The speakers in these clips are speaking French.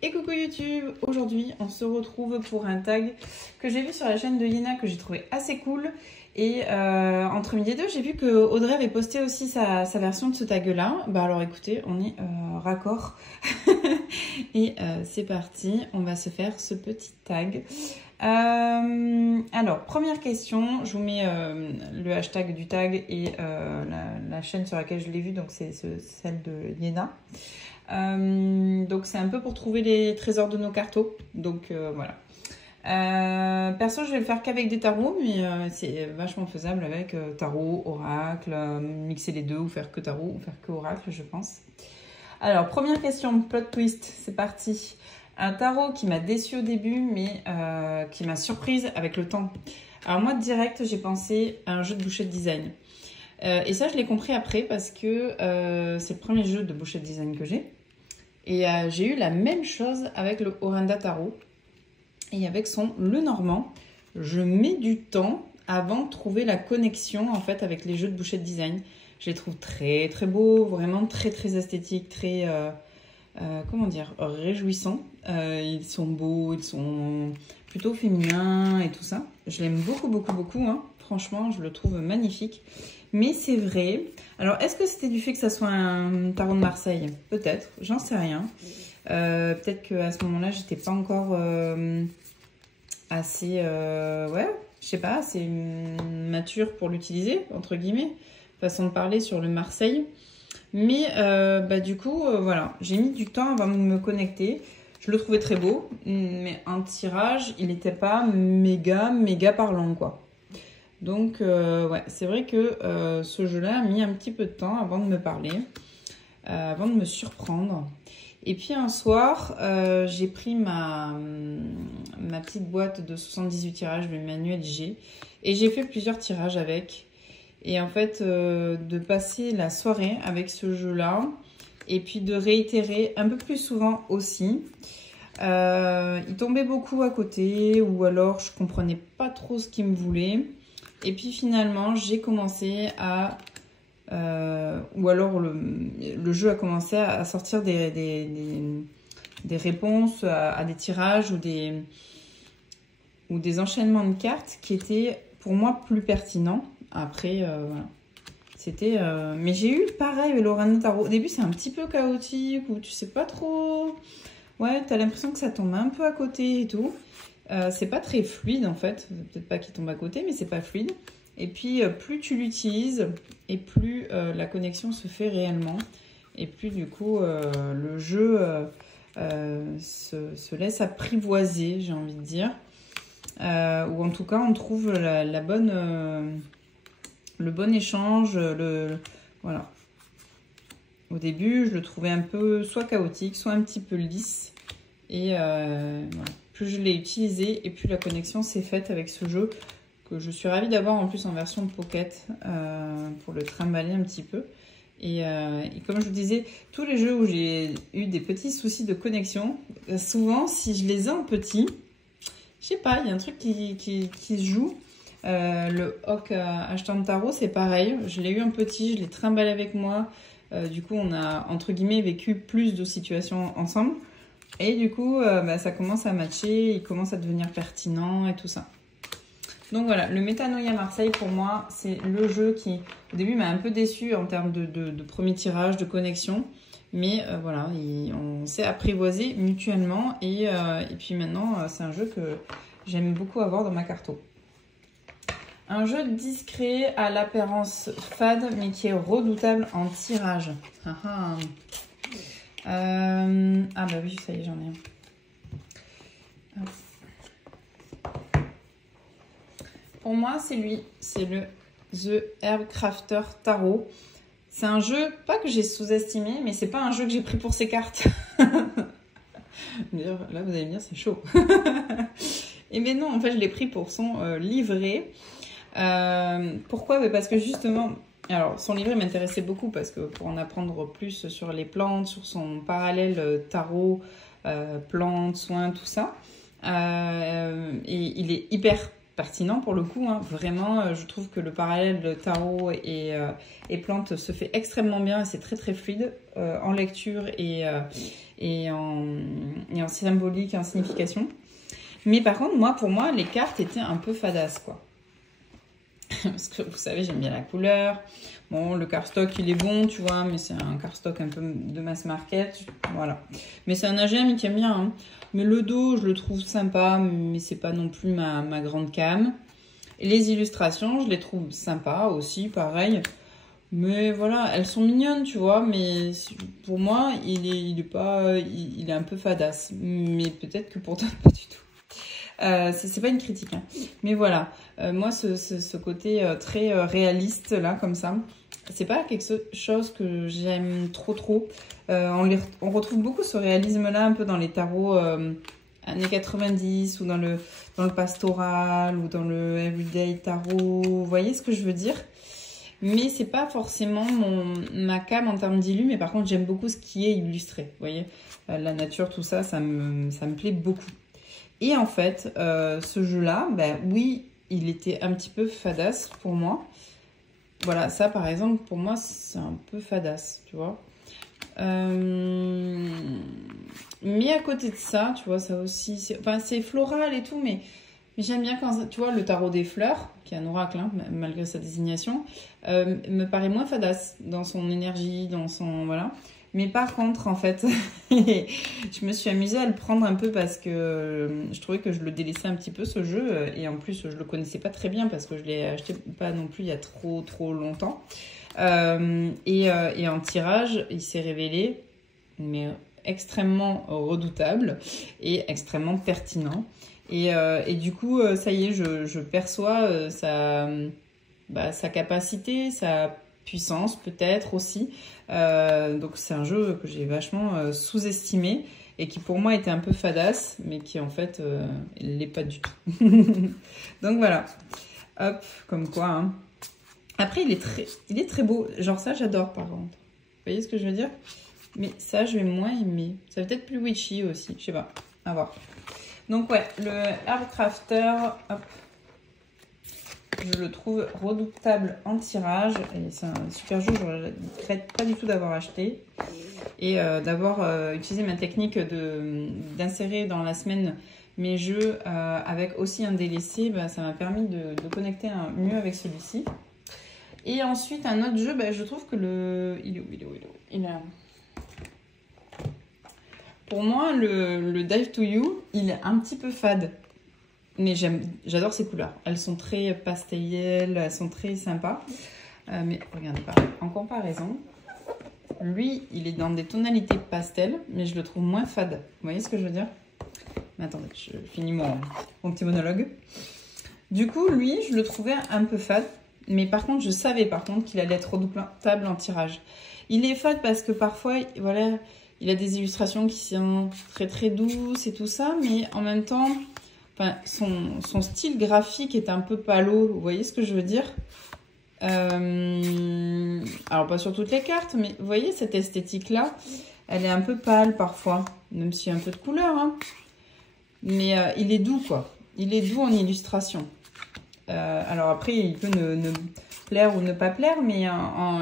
Et coucou YouTube, aujourd'hui on se retrouve pour un tag que j'ai vu sur la chaîne de Yéna que j'ai trouvé assez cool. Et entre midi et deux, j'ai vu que Audrey avait posté aussi sa version de ce tag là. Bah alors écoutez, on est raccord. Et c'est parti, on va se faire ce petit tag. Alors, première question, je vous mets le hashtag du tag et la chaîne sur laquelle je l'ai vu, donc c'est celle de Yéna. Donc c'est un peu pour trouver les trésors de nos cartos, donc voilà. Perso, je vais le faire qu'avec des tarots, mais c'est vachement faisable avec tarot, oracle, mixer les deux ou faire que tarot ou faire que oracle, je pense. Alors, première question, plot twist, c'est parti. Un tarot qui m'a déçue au début, mais qui m'a surprise avec le temps. Alors moi, direct, j'ai pensé à un jeu de bouchée de design. Et ça, je l'ai compris après parce que c'est le premier jeu de bouchée de design que j'ai. Et j'ai eu la même chose avec le Orenda Tarot. Et avec son Lenormand, je mets du temps avant de trouver la connexion en fait avec les jeux de bouchée de design. Je les trouve très très beaux, vraiment très très esthétiques, très comment dire, réjouissants. Ils sont beaux, ils sont plutôt féminins et tout ça. Je l'aime beaucoup beaucoup beaucoup, hein. Franchement, je le trouve magnifique. Mais c'est vrai. Alors, est-ce que c'était du fait que ça soit un tarot de Marseille? Peut-être, j'en sais rien. Peut-être qu'à ce moment-là, j'étais pas encore assez, ouais, je sais pas, assez mature pour l'utiliser, entre guillemets. Façon de parler sur le Marseille. Mais bah, du coup, voilà, j'ai mis du temps avant de me connecter. Je le trouvais très beau, mais en tirage, il n'était pas méga parlant, quoi. Donc, ouais, c'est vrai que ce jeu-là a mis un petit peu de temps avant de me parler, avant de me surprendre. Et puis un soir, j'ai pris ma petite boîte de 78 tirages, le manuel G, et j'ai fait plusieurs tirages avec. Et en fait, de passer la soirée avec ce jeu-là, et puis de réitérer un peu plus souvent aussi. Il tombait beaucoup à côté, ou alors je comprenais pas trop ce qu'il me voulait. Et puis finalement, j'ai commencé à... ou alors le jeu a commencé à sortir des réponses à des tirages ou des enchaînements de cartes qui étaient pour moi plus pertinents. Après, voilà. C'était... mais j'ai eu pareil avec l'Orenda Tarot. Au début, c'est un petit peu chaotique, ou tu sais pas trop... Ouais, t'as l'impression que ça tombe un peu à côté et tout. C'est pas très fluide en fait, peut-être pas qu'il tombe à côté, mais c'est pas fluide. Et puis plus tu l'utilises et plus la connexion se fait réellement. Et plus du coup le jeu se laisse apprivoiser, j'ai envie de dire. Ou en tout cas on trouve la bonne, le bon échange. Voilà. Au début je le trouvais un peu soit chaotique, soit un petit peu lisse. Et voilà. Plus je l'ai utilisé et plus la connexion s'est faite avec ce jeu que je suis ravie d'avoir en plus en version de pocket pour le trimballer un petit peu. Et comme je vous disais, tous les jeux où j'ai eu des petits soucis de connexion, souvent si je les ai en petit, je sais pas, il y a un truc qui se joue. Le Hoc Ashton Tarot, c'est pareil, je l'ai eu en petit, je l'ai trimballé avec moi. Du coup, on a entre guillemets vécu plus de situations ensemble. Et du coup, bah, ça commence à matcher, il commence à devenir pertinent et tout ça. Donc voilà, le Métanoïa Marseille, pour moi, c'est le jeu qui, au début, m'a un peu déçue en termes de premier tirage, de connexion. Mais voilà, on s'est apprivoisé mutuellement. Et puis maintenant, c'est un jeu que j'aime beaucoup avoir dans ma carto. Un jeu discret à l'apparence fade, mais qui est redoutable en tirage. Ah bah oui, ça y est, j'en ai un. Pour moi, c'est lui. C'est le The Herb Crafter Tarot. C'est un jeu, pas que j'ai sous-estimé, mais c'est pas un jeu que j'ai pris pour ses cartes. Là, vous allez me dire, c'est chaud. Et bien non, en fait, je l'ai pris pour son livret. Pourquoi? Parce que justement... Alors, son livret m'intéressait beaucoup parce que pour en apprendre plus sur les plantes, sur son parallèle tarot, plantes, soins, tout ça. Et il est hyper pertinent pour le coup, hein. Vraiment, je trouve que le parallèle tarot et plantes se fait extrêmement bien et c'est très très fluide en lecture et et en symbolique et en signification. Mais par contre, pour moi, les cartes étaient un peu fadasses, quoi. Parce que vous savez, j'aime bien la couleur. Bon, le cardstock, il est bon, tu vois, mais c'est un cardstock un peu de mass market. Voilà. Mais c'est un AGM qui aime bien. Hein. Mais le dos, je le trouve sympa, mais c'est pas non plus ma grande came. Et les illustrations, je les trouve sympas aussi, pareil. Mais voilà, elles sont mignonnes, tu vois, mais pour moi, il est un peu fadasse. Mais peut-être que pour toi, pas du tout. C'est pas une critique, hein. Mais voilà, moi ce côté très réaliste là comme ça, c'est pas quelque chose que j'aime trop. On retrouve beaucoup ce réalisme là un peu dans les tarots années 90 ou dans le pastoral ou dans le everyday tarot, vous voyez ce que je veux dire? Mais c'est pas forcément ma came en termes d'illu, mais par contre j'aime beaucoup ce qui est illustré, vous voyez, la nature, tout ça, ça me plaît beaucoup. Et en fait, ce jeu-là, oui, il était un petit peu fadasse pour moi. Voilà, ça par exemple, pour moi, c'est un peu fadasse, tu vois. Mais à côté de ça, tu vois, ça aussi, c'est floral et tout, mais j'aime bien quand, tu vois, le tarot des fleurs, qui est un oracle, hein, malgré sa désignation, me paraît moins fadasse dans son énergie, dans son, voilà. Mais par contre, en fait, je me suis amusée à le prendre un peu parce que je trouvais que je le délaissais un petit peu, ce jeu. Et en plus, je le connaissais pas très bien parce que je l'ai acheté pas non plus il y a trop longtemps. Et en tirage, il s'est révélé mais extrêmement redoutable et extrêmement pertinent. Et du coup, ça y est, je perçois sa capacité, sa puissance peut-être aussi. Donc c'est un jeu que j'ai vachement sous-estimé et qui pour moi était un peu fadasse, mais qui en fait l'est pas du tout. Donc voilà, hop, comme quoi. Hein. Après il est très beau, genre ça j'adore par contre. Vous voyez ce que je veux dire? Mais ça je vais moins aimer. Ça va peut-être plus witchy aussi, je sais pas, à voir. Donc ouais, le Herbcrafter, hop. Je le trouve redoutable en tirage et c'est un super jeu, je ne regrette pas du tout d'avoir acheté et d'avoir utilisé ma technique d'insérer dans la semaine mes jeux avec aussi un délaissé, ça m'a permis de connecter mieux avec celui-ci. Et ensuite un autre jeu, je trouve que pour moi le Dive to You, il est un petit peu fade. Mais j'adore ces couleurs. Elles sont très pastellées, elles sont très sympas. Mais regardez pas. En comparaison, lui, il est dans des tonalités pastel, mais je le trouve moins fade. Vous voyez ce que je veux dire? Mais attendez, je finis mon petit monologue. Du coup, lui, je le trouvais un peu fade. Mais par contre, je savais qu'il allait être redoutable en tirage. Il est fade parce que parfois, voilà, il a des illustrations qui sont très douces et tout ça. Mais en même temps... Enfin, son style graphique est un peu palo, vous voyez ce que je veux dire? Alors, pas sur toutes les cartes, mais vous voyez cette esthétique-là, elle est un peu pâle parfois, même s'il y a un peu de couleur. Hein. Mais il est doux, quoi. Il est doux en illustration. Alors après, il peut ne plaire ou ne pas plaire, mais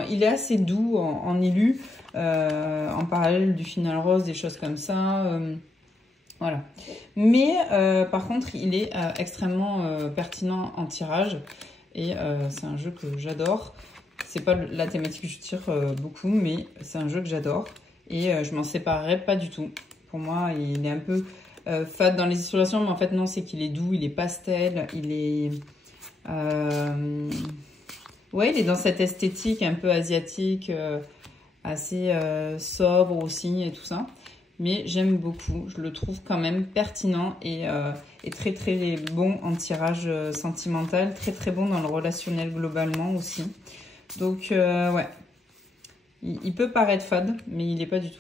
il est assez doux en illu, en parallèle du Final Rose, des choses comme ça. Voilà. Mais par contre, il est extrêmement pertinent en tirage et c'est un jeu que j'adore. C'est pas la thématique que je tire beaucoup, mais c'est un jeu que j'adore et je m'en séparerai pas du tout. Pour moi, il est un peu fade dans les illustrations, mais en fait non, c'est qu'il est doux, il est pastel, il est ouais, il est dans cette esthétique un peu asiatique, assez sobre aussi et tout ça. Mais j'aime beaucoup, je le trouve quand même pertinent et très bon en tirage sentimental, très bon dans le relationnel globalement aussi. Donc ouais, il peut paraître fade, mais il n'est pas du tout.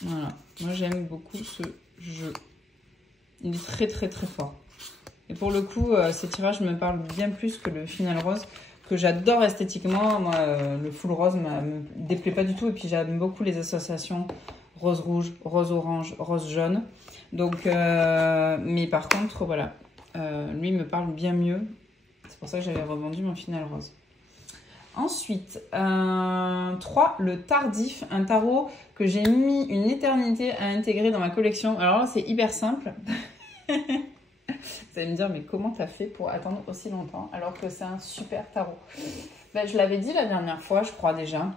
Voilà, moi j'aime beaucoup ce jeu. Il est très fort. Et pour le coup, ce tirage me parle bien plus que le Final Rose, que j'adore esthétiquement. Moi, le full rose me déplaît pas du tout. Et puis, j'aime beaucoup les associations rose rouge, rose orange, rose jaune. Donc, mais par contre, voilà, lui me parle bien mieux. C'est pour ça que j'avais revendu mon Final Rose. Ensuite, 3, le tardif, un tarot que j'ai mis une éternité à intégrer dans ma collection. Alors là, c'est hyper simple. Vous allez me dire, mais comment t'as fait pour attendre aussi longtemps alors que c'est un super tarot? Ben, je l'avais dit la dernière fois, je crois déjà.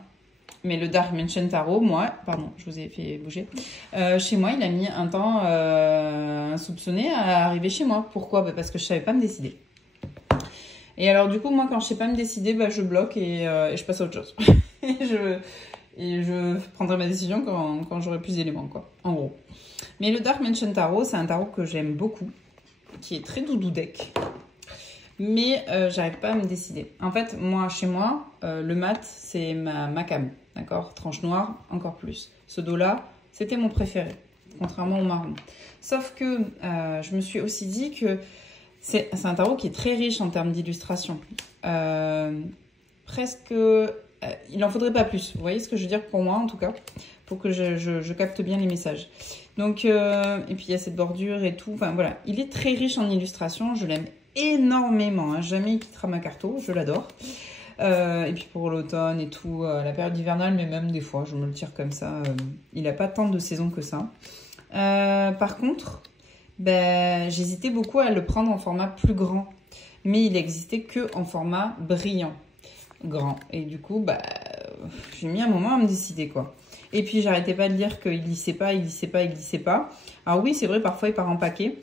Mais le Dark Mansion Tarot, moi, pardon, je vous ai fait bouger. Chez moi, il a mis un temps insoupçonné à arriver chez moi. Pourquoi? Ben, parce que je savais pas me décider. Et alors, du coup, moi, quand je sais pas me décider, ben, je bloque et je passe à autre chose. et je prendrai ma décision quand j'aurai plus d'éléments, quoi, en gros. Mais le Dark Mansion Tarot, c'est un tarot que j'aime beaucoup, qui est très doudou deck. Mais j'arrive pas à me décider. En fait, moi, chez moi, le mat, c'est ma cam, d'accord? Tranche noire, encore plus. Ce dos-là, c'était mon préféré, contrairement au marron. Sauf que je me suis aussi dit que c'est un tarot qui est très riche en termes d'illustration. Presque, il en faudrait pas plus. Vous voyez ce que je veux dire pour moi, en tout cas, pour que je capte bien les messages. Donc, et puis il y a cette bordure et tout. Enfin voilà, il est très riche en illustration. Je l'aime énormément. Hein. Jamais il quittera ma carto. Je l'adore. Et puis pour l'automne et tout, la période hivernale, mais même des fois, je me le tire comme ça. Il n'a pas tant de saisons que ça. Par contre, ben, j'hésitais beaucoup à le prendre en format plus grand. Mais il n'existait que en format brillant, grand. Et du coup, bah, j'ai mis un moment à me décider, quoi. Et puis, j'arrêtais pas de dire qu'il glissait pas, il glissait pas, il glissait pas. Alors oui, c'est vrai, parfois, il part en paquet.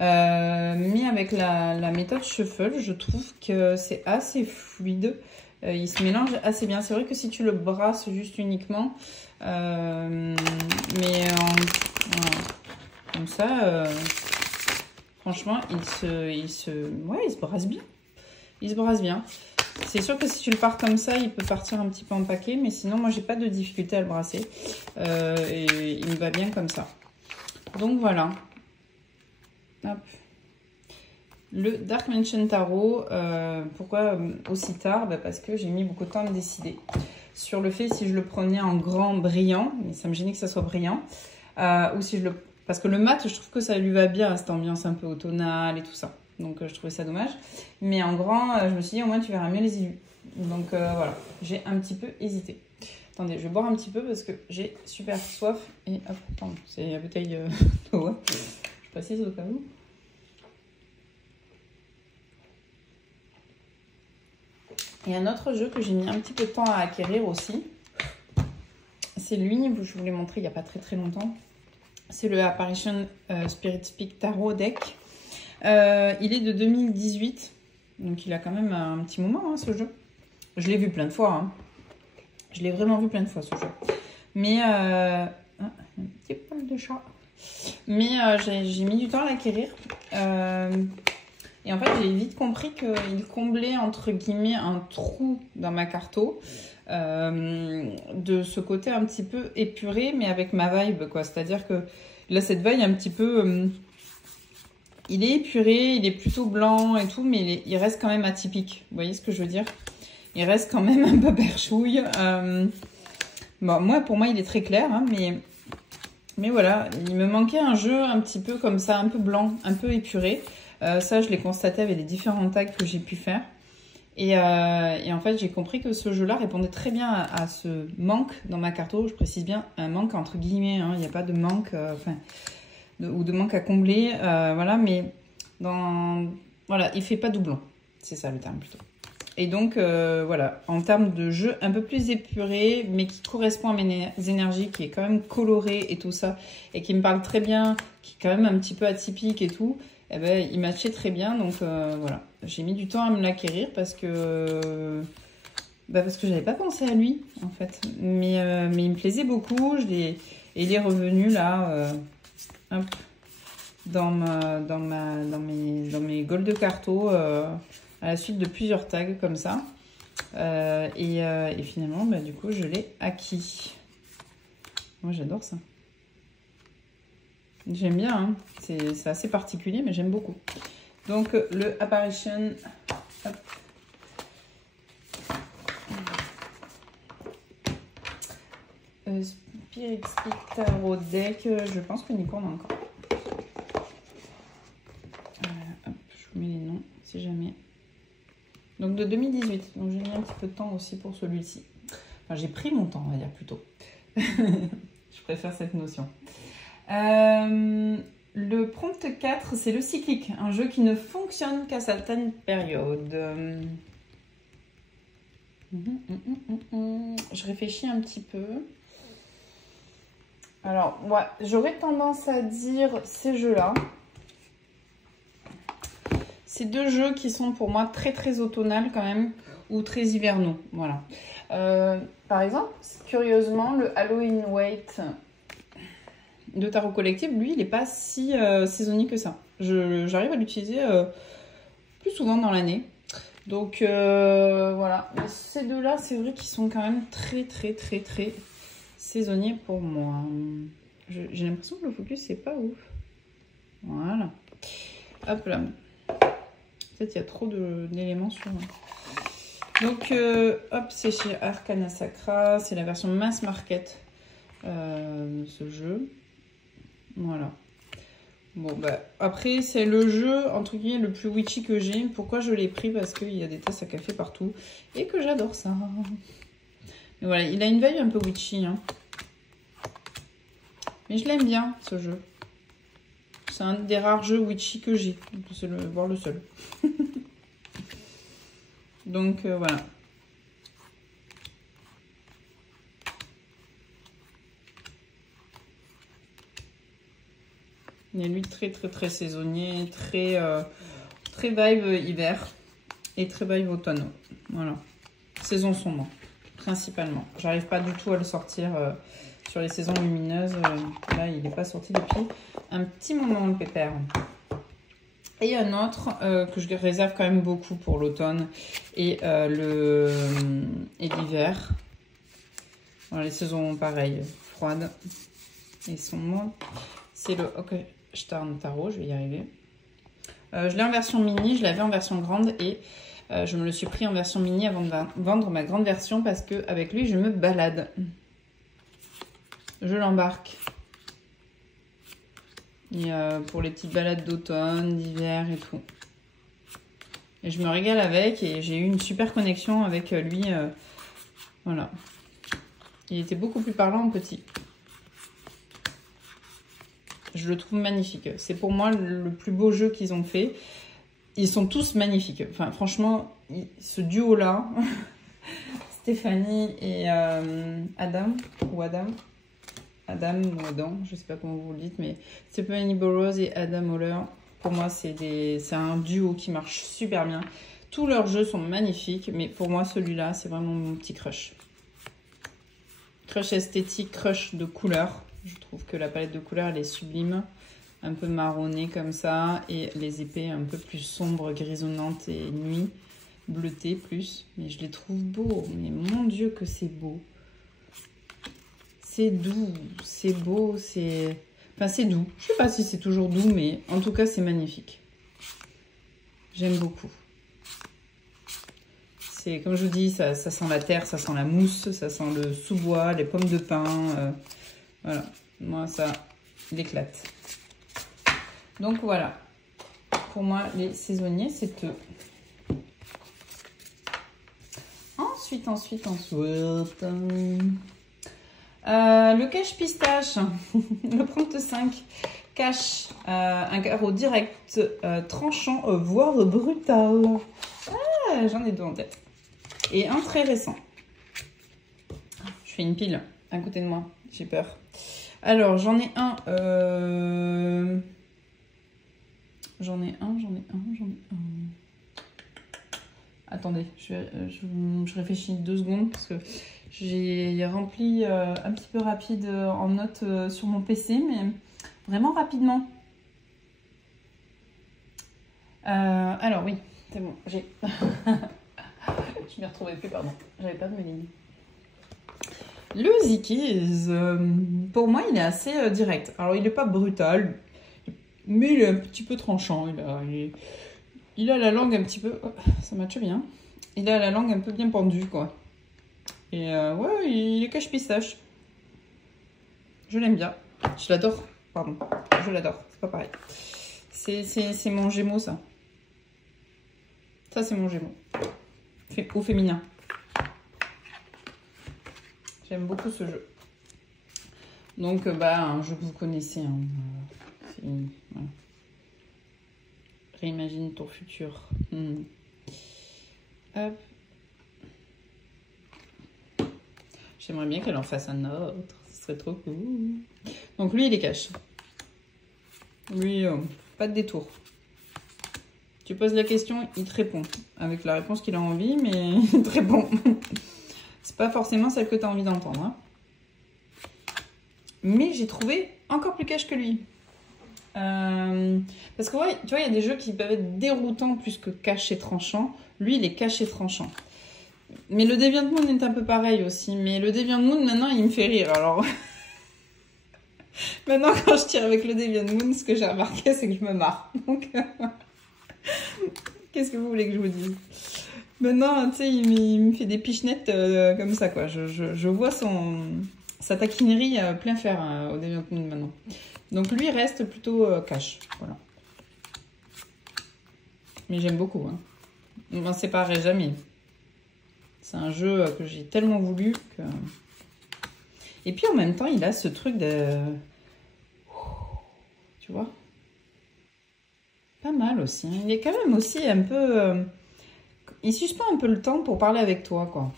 Mais avec la méthode Shuffle, je trouve que c'est assez fluide. Il se mélange assez bien. C'est vrai que si tu le brasses juste uniquement, mais comme ça, franchement, il se brasse bien. Il se brasse bien. C'est sûr que si tu le pars comme ça, il peut partir un petit peu en paquet, mais sinon, moi, j'ai pas de difficulté à le brasser. Et il me va bien comme ça. Donc, voilà. Hop. Le Dark Mansion Tarot, pourquoi aussi tard? Bah parce que j'ai mis beaucoup de temps à me décider sur le fait si je le prenais en grand brillant, mais ça me gênait que ça soit brillant, ou si je le... Parce que le mat, je trouve que ça lui va bien à cette ambiance un peu automnale et tout ça. Donc je trouvais ça dommage. Mais en grand, je me suis dit au moins tu verras mieux les illus. Donc voilà, j'ai un petit peu hésité. Attendez, je vais boire un petit peu parce que j'ai super soif. Et hop, pardon, c'est la bouteille d'eau. Je précise au cas où. Et un autre jeu que j'ai mis un petit peu de temps à acquérir aussi, c'est lui, je vous l'ai montré il n'y a pas très longtemps. C'est le Apparition Spirit Speak Tarot Deck. Il est de 2018, donc il a quand même un petit moment, hein, ce jeu. Je l'ai vu plein de fois, hein. Je l'ai vraiment vu plein de fois, ce jeu. Mais, un petit poil de chat. Mais j'ai mis du temps à l'acquérir. Et en fait, j'ai vite compris qu'il comblait, entre guillemets, un trou dans ma carto. De ce côté un petit peu épuré, mais avec ma vibe, quoi. C'est-à-dire que là, cette vibe un petit peu... il est épuré, il est plutôt blanc et tout, mais il reste quand même atypique. Vous voyez ce que je veux dire? Il reste quand même un peu perchouille. Bon, pour moi, il est très clair, hein, mais voilà. Il me manquait un jeu un petit peu comme ça, un peu blanc, un peu épuré. Ça, je l'ai constaté avec les différents tags que j'ai pu faire. Et en fait, j'ai compris que ce jeu-là répondait très bien à ce manque dans ma carto. Je précise bien un manque entre guillemets. Hein. Il n'y a pas de manque, ou de manque à combler. Voilà, mais voilà, il fait pas doublon. C'est ça le terme plutôt. Et donc, voilà, en termes de jeu un peu plus épuré, mais qui correspond à mes énergies, qui est quand même coloré et tout ça, et qui me parle très bien, qui est quand même un petit peu atypique et tout, eh ben, il matchait très bien. Donc, voilà, j'ai mis du temps à me l'acquérir parce que j'avais pas pensé à lui, en fait. Mais il me plaisait beaucoup. Et il est revenu là, hop, dans mes gold de carto, à la suite de plusieurs tags comme ça. Et finalement, du coup, je l'ai acquis. Moi, j'adore ça. J'aime bien, hein. C'est assez particulier, mais j'aime beaucoup. Donc, le Apparition... Hop. Spirit Speak Tarot Deck, je pense que Nico en a encore. Hop, je vous mets les noms, si jamais... Donc de 2018. Donc j'ai mis un petit peu de temps aussi pour celui-ci. Enfin, j'ai pris mon temps, on va dire plutôt. Je préfère cette notion. Le prompt 4, c'est le cyclique. Un jeu qui ne fonctionne qu'à certaines périodes. Je réfléchis un petit peu. Alors, ouais, j'aurais tendance à dire ces jeux-là. Ces deux jeux qui sont pour moi très très automnales quand même, ou très hivernaux, voilà. Par exemple, curieusement, le Halloween Wait de Tarot Collective, lui, il n'est pas si saisonnier que ça. J'arrive à l'utiliser plus souvent dans l'année. Donc voilà, mais ces deux-là, c'est vrai qu'ils sont quand même très très très très saisonniers pour moi. J'ai l'impression que le focus, c'est pas ouf. Voilà. Hop là. Peut-être il y a trop d'éléments sur... Donc, hop, c'est chez Arcana Sacra. C'est la version mass market de ce jeu. Voilà. Bon, bah, après, c'est le jeu, entre guillemets, le plus witchy que j'ai. Pourquoi je l'ai pris? Parce qu'il y a des tasses à café partout. Et que j'adore ça. Mais voilà, il a une vibe un peu witchy. Hein. Mais je l'aime bien, ce jeu. C'est un des rares jeux witchy que j'ai. C'est voire le seul. Donc, voilà. Il est lui très très très saisonnier, très vibe hiver et très vibe automne. Voilà. Saison sombre, principalement. J'arrive pas du tout à le sortir sur les saisons lumineuses. Là, il n'est pas sorti depuis un petit moment, le pépère. Et un autre que je réserve quand même beaucoup pour l'automne et l'hiver. Voilà, les saisons pareilles, froides et sombres. C'est le Hochstarn Tarot, je vais y arriver. Je l'ai en version mini, je l'avais en version grande et je me le suis pris en version mini avant de vendre ma grande version parce qu'avec lui, je me balade. Je l'embarque. Et pour les petites balades d'automne, d'hiver et tout. Et je me régale avec et j'ai eu une super connexion avec lui. Voilà. Il était beaucoup plus parlant en petit. Je le trouve magnifique. C'est pour moi le plus beau jeu qu'ils ont fait. Ils sont tous magnifiques. Enfin, franchement, ce duo-là, Stéphanie et Adam, je sais pas comment vous le dites, mais Stéphanie Burrows et Adam Holler, pour moi, c'est un duo qui marche super bien. Tous leurs jeux sont magnifiques, mais pour moi, celui-là, c'est vraiment mon petit crush. Crush esthétique, crush de couleurs. Je trouve que la palette de couleurs, elle est sublime. Un peu marronnée comme ça. Et les épées un peu plus sombres, grisonnantes et nuit. Bleutées plus. Mais je les trouve beaux. Mais mon Dieu que c'est beau. C'est doux. C'est beau. C'est... Enfin, c'est doux. Je sais pas si c'est toujours doux, mais en tout cas, c'est magnifique. J'aime beaucoup. C'est, comme je vous dis, ça sent la terre, ça sent la mousse, ça sent le sous-bois, les pommes de pin. Voilà, moi ça l'éclate. Donc voilà, pour moi les saisonniers c'est eux. Ensuite, le cache pistache, le prompt 5, cache un carreau direct, tranchant, voire brutal. Ah, j'en ai deux en tête. Et un très récent. Je fais une pile à côté de moi, j'ai peur. Alors, j'en ai un. J'en ai un. Attendez, je réfléchis 2 secondes parce que j'ai rempli un petit peu rapide en notes sur mon PC, mais vraiment rapidement. Alors oui, c'est bon, j'ai... Je m'y retrouvais plus, pardon. J'avais perdu mes lignes. Le Zikiz, pour moi, il est assez direct. Alors, il n'est pas brutal, mais il est un petit peu tranchant. Il a la langue un petit peu... Oh, ça matche bien. Il a la langue un peu bien pendue, quoi. Et ouais, il est cache-pistache. Je l'aime bien. Je l'adore. Pardon. Je l'adore. C'est pas pareil. C'est mon Gémeaux, ça. Ça, c'est mon Gémeaux. au féminin. J'aime beaucoup ce jeu. Donc, un jeu que vous connaissez. Hein. Voilà. Réimagine ton futur. Hop. J'aimerais bien qu'elle en fasse un autre. Ce serait trop cool. Donc, lui, il est cash. Lui, pas de détour. Tu poses la question, il te répond. Avec la réponse qu'il a envie, mais il te répond. C'est pas forcément celle que tu as envie d'entendre. Hein. Mais j'ai trouvé encore plus cash que lui. Parce que, ouais, tu vois, il y a des jeux qui peuvent être déroutants plus que cash et tranchant. Lui, il est cash et tranchant. Mais le Deviant Moon est un peu pareil aussi. Mais le Deviant Moon, maintenant, il me fait rire. Alors, maintenant, quand je tire avec le Deviant Moon, ce que j'ai remarqué, c'est que je me marre. Donc, qu'est-ce que vous voulez que je vous dise? Maintenant, tu sais, il me fait des pichenettes comme ça, quoi. Je vois sa taquinerie plein fer au Deviant Moon maintenant. Donc, lui reste plutôt cash. Voilà. Mais j'aime beaucoup. Hein. On ne séparerait jamais. C'est un jeu que j'ai tellement voulu que... Et puis, en même temps, il a ce truc de... Tu vois? Pas mal aussi. Hein. Il est quand même aussi un peu... Il suspend un peu le temps pour parler avec toi, quoi.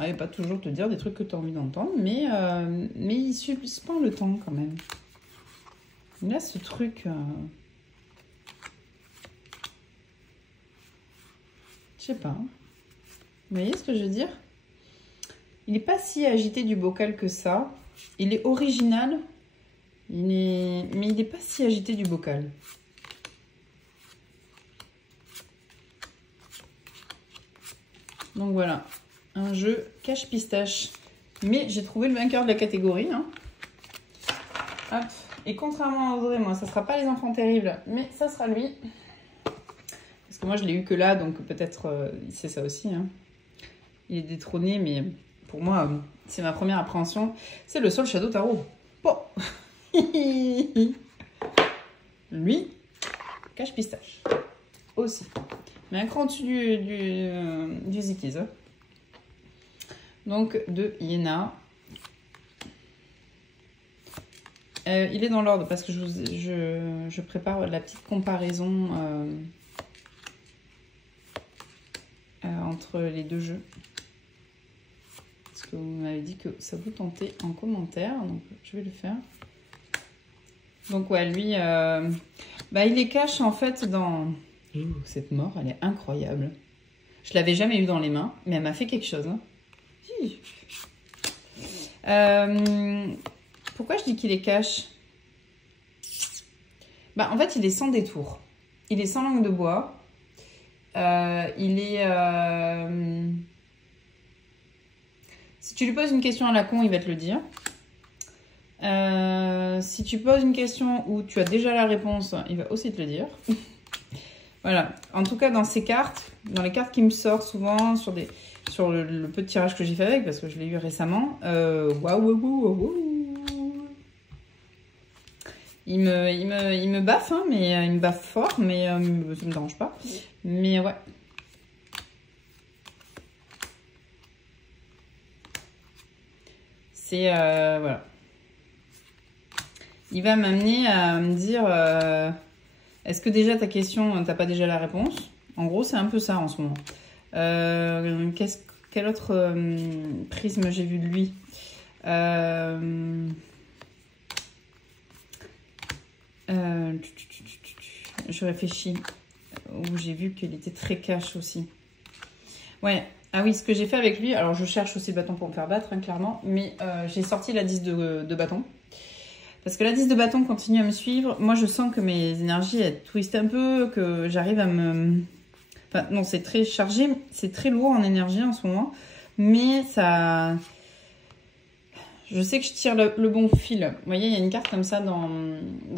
Il va pas toujours te dire des trucs que tu as envie d'entendre, mais il suspend le temps quand même. Il a ce truc... Je sais pas. Vous voyez ce que je veux dire? Il n'est pas si agité du bocal que ça. Il est original, mais il n'est pas si agité du bocal. Donc voilà, un jeu cache-pistache. Mais j'ai trouvé le vainqueur de la catégorie. Hein. Hop. Et contrairement à Audrey, moi, ça ne sera pas les enfants terribles, mais ça sera lui. Parce que moi, je l'ai eu que là, donc peut-être c'est ça aussi. Hein. Il est détrôné, mais pour moi, c'est ma première appréhension. C'est le Soul Shadow Tarot. Bon. Lui, cache-pistache. Aussi. Mais un cran dessus du Zikiz. Donc, de Yéna. Il est dans l'ordre parce que je prépare la petite comparaison entre les deux jeux. Parce que vous m'avez dit que ça vous tentait en commentaire. Donc, je vais le faire. Donc, ouais, lui, il est cash en fait dans... Cette mort, elle est incroyable. Je l'avais jamais eu dans les mains, mais elle m'a fait quelque chose. Hein. Pourquoi je dis qu'il est cash? En fait, il est sans détour. Il est sans langue de bois. Il est... Si tu lui poses une question à la con, il va te le dire. Si tu poses une question où tu as déjà la réponse, il va aussi te le dire. Voilà. En tout cas, dans ces cartes, dans les cartes qui me sortent souvent sur le peu de tirage que j'ai fait avec, parce que je l'ai eu récemment, il me baffe, hein, mais il me baffe fort, mais ça me dérange pas. Mais ouais. C'est voilà. Il va m'amener à me dire est-ce que déjà ta question, t'as pas déjà la réponse? En gros, c'est un peu ça en ce moment. Quel autre prisme j'ai vu de lui? Je réfléchis. Où j'ai vu qu'il était très cash aussi. Ouais. Ah oui, ce que j'ai fait avec lui, alors je cherche aussi le bâton pour me faire battre, hein, clairement, mais j'ai sorti la 10 de bâton. Parce que la 10 de bâton continue à me suivre. Moi, je sens que mes énergies, elles twistent un peu, que j'arrive à me... Enfin, non, c'est très chargé, c'est très lourd en énergie en ce moment. Mais ça... Je sais que je tire le bon fil. Vous voyez, il y a une carte comme ça dans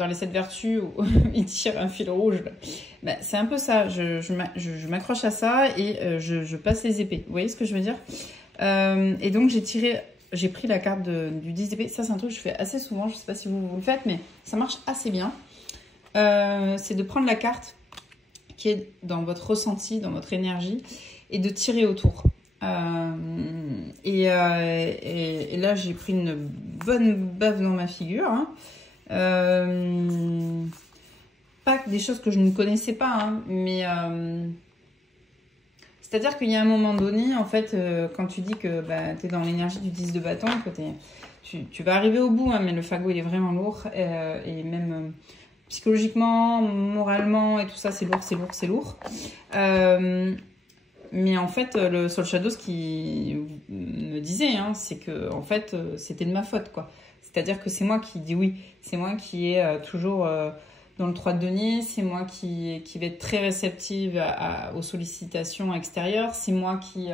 les 7 vertus où il tire un fil rouge. C'est un peu ça. Je m'accroche à ça et je passe les épées. Vous voyez ce que je veux dire? Et donc, j'ai pris la carte du 10 d'épée. Ça, c'est un truc que je fais assez souvent. Je ne sais pas si vous le faites, mais ça marche assez bien. C'est de prendre la carte qui est dans votre ressenti, dans votre énergie, et de tirer autour. Et là, j'ai pris une bonne baffe dans ma figure. Hein. Pas des choses que je ne connaissais pas, hein, mais c'est-à-dire qu'il y a un moment donné, en fait, quand tu dis que tu es dans l'énergie du 10 de bâton, que tu vas arriver au bout, hein, mais le fagot, il est vraiment lourd, et même psychologiquement, moralement et tout ça, c'est lourd, c'est lourd, c'est lourd. Mais en fait, le Soul Shadow, ce qu'il me disait, hein, c'est que en fait, c'était de ma faute, quoi. C'est-à-dire que c'est moi qui dis oui, c'est moi qui est toujours dans le 3 de denier, c'est moi qui vais être très réceptive aux sollicitations extérieures, c'est moi qui...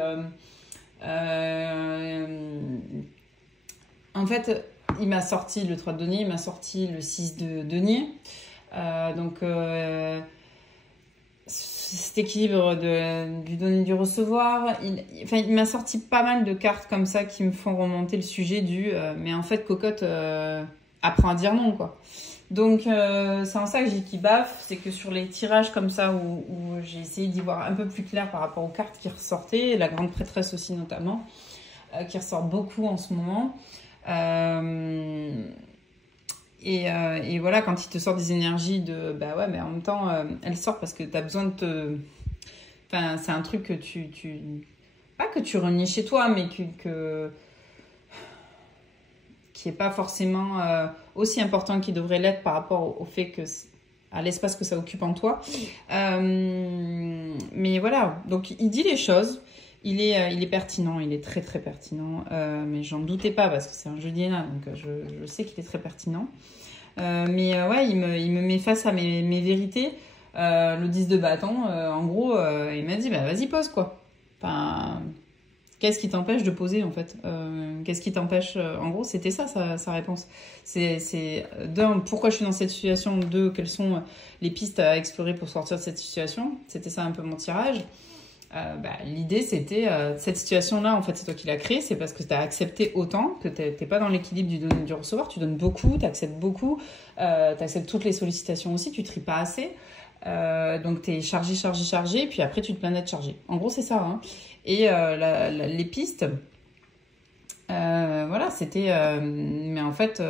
en fait, il m'a sorti le 3 de denier, il m'a sorti le 6 de denier. Cet équilibre du donner et du recevoir, il m'a sorti pas mal de cartes comme ça qui me font remonter le sujet mais en fait, cocotte, apprends à dire non, quoi. Donc, c'est en ça que j'ai dit qu'il baffe, c'est que sur les tirages comme ça où j'ai essayé d'y voir un peu plus clair par rapport aux cartes qui ressortaient, la grande prêtresse aussi notamment, qui ressort beaucoup en ce moment. Et voilà, quand il te sort des énergies de ouais, mais en même temps, elle sort parce que tu as besoin de te. Enfin, c'est un truc que pas que tu renies chez toi, mais qui est pas forcément aussi important qu'il devrait l'être par rapport au fait à l'espace que ça occupe en toi. Mais voilà, donc il dit les choses. Il est pertinent, il est très très pertinent, mais j'en doutais pas parce que c'est un jeu d'Iéna, donc je sais qu'il est très pertinent. Ouais, il me met face à mes vérités. Le 10 de bâton, en gros, il m'a dit vas-y, pose, quoi. Enfin, qu'est-ce qui t'empêche de poser, en fait? Qu'est-ce qui t'empêche? En gros, c'était ça sa réponse. C'est d'un, pourquoi je suis dans cette situation, deux, quelles sont les pistes à explorer pour sortir de cette situation. C'était ça un peu mon tirage. L'idée, c'était cette situation-là, en fait, c'est toi qui l'as créée, c'est parce que tu as accepté autant, que tu n'es pas dans l'équilibre du donner et du recevoir, tu donnes beaucoup, tu acceptes beaucoup, tu acceptes toutes les sollicitations aussi, tu tries pas assez, donc tu es chargé, puis après tu te plains d'être chargé. En gros, c'est ça. Hein. Et les pistes, voilà, c'était... mais en fait,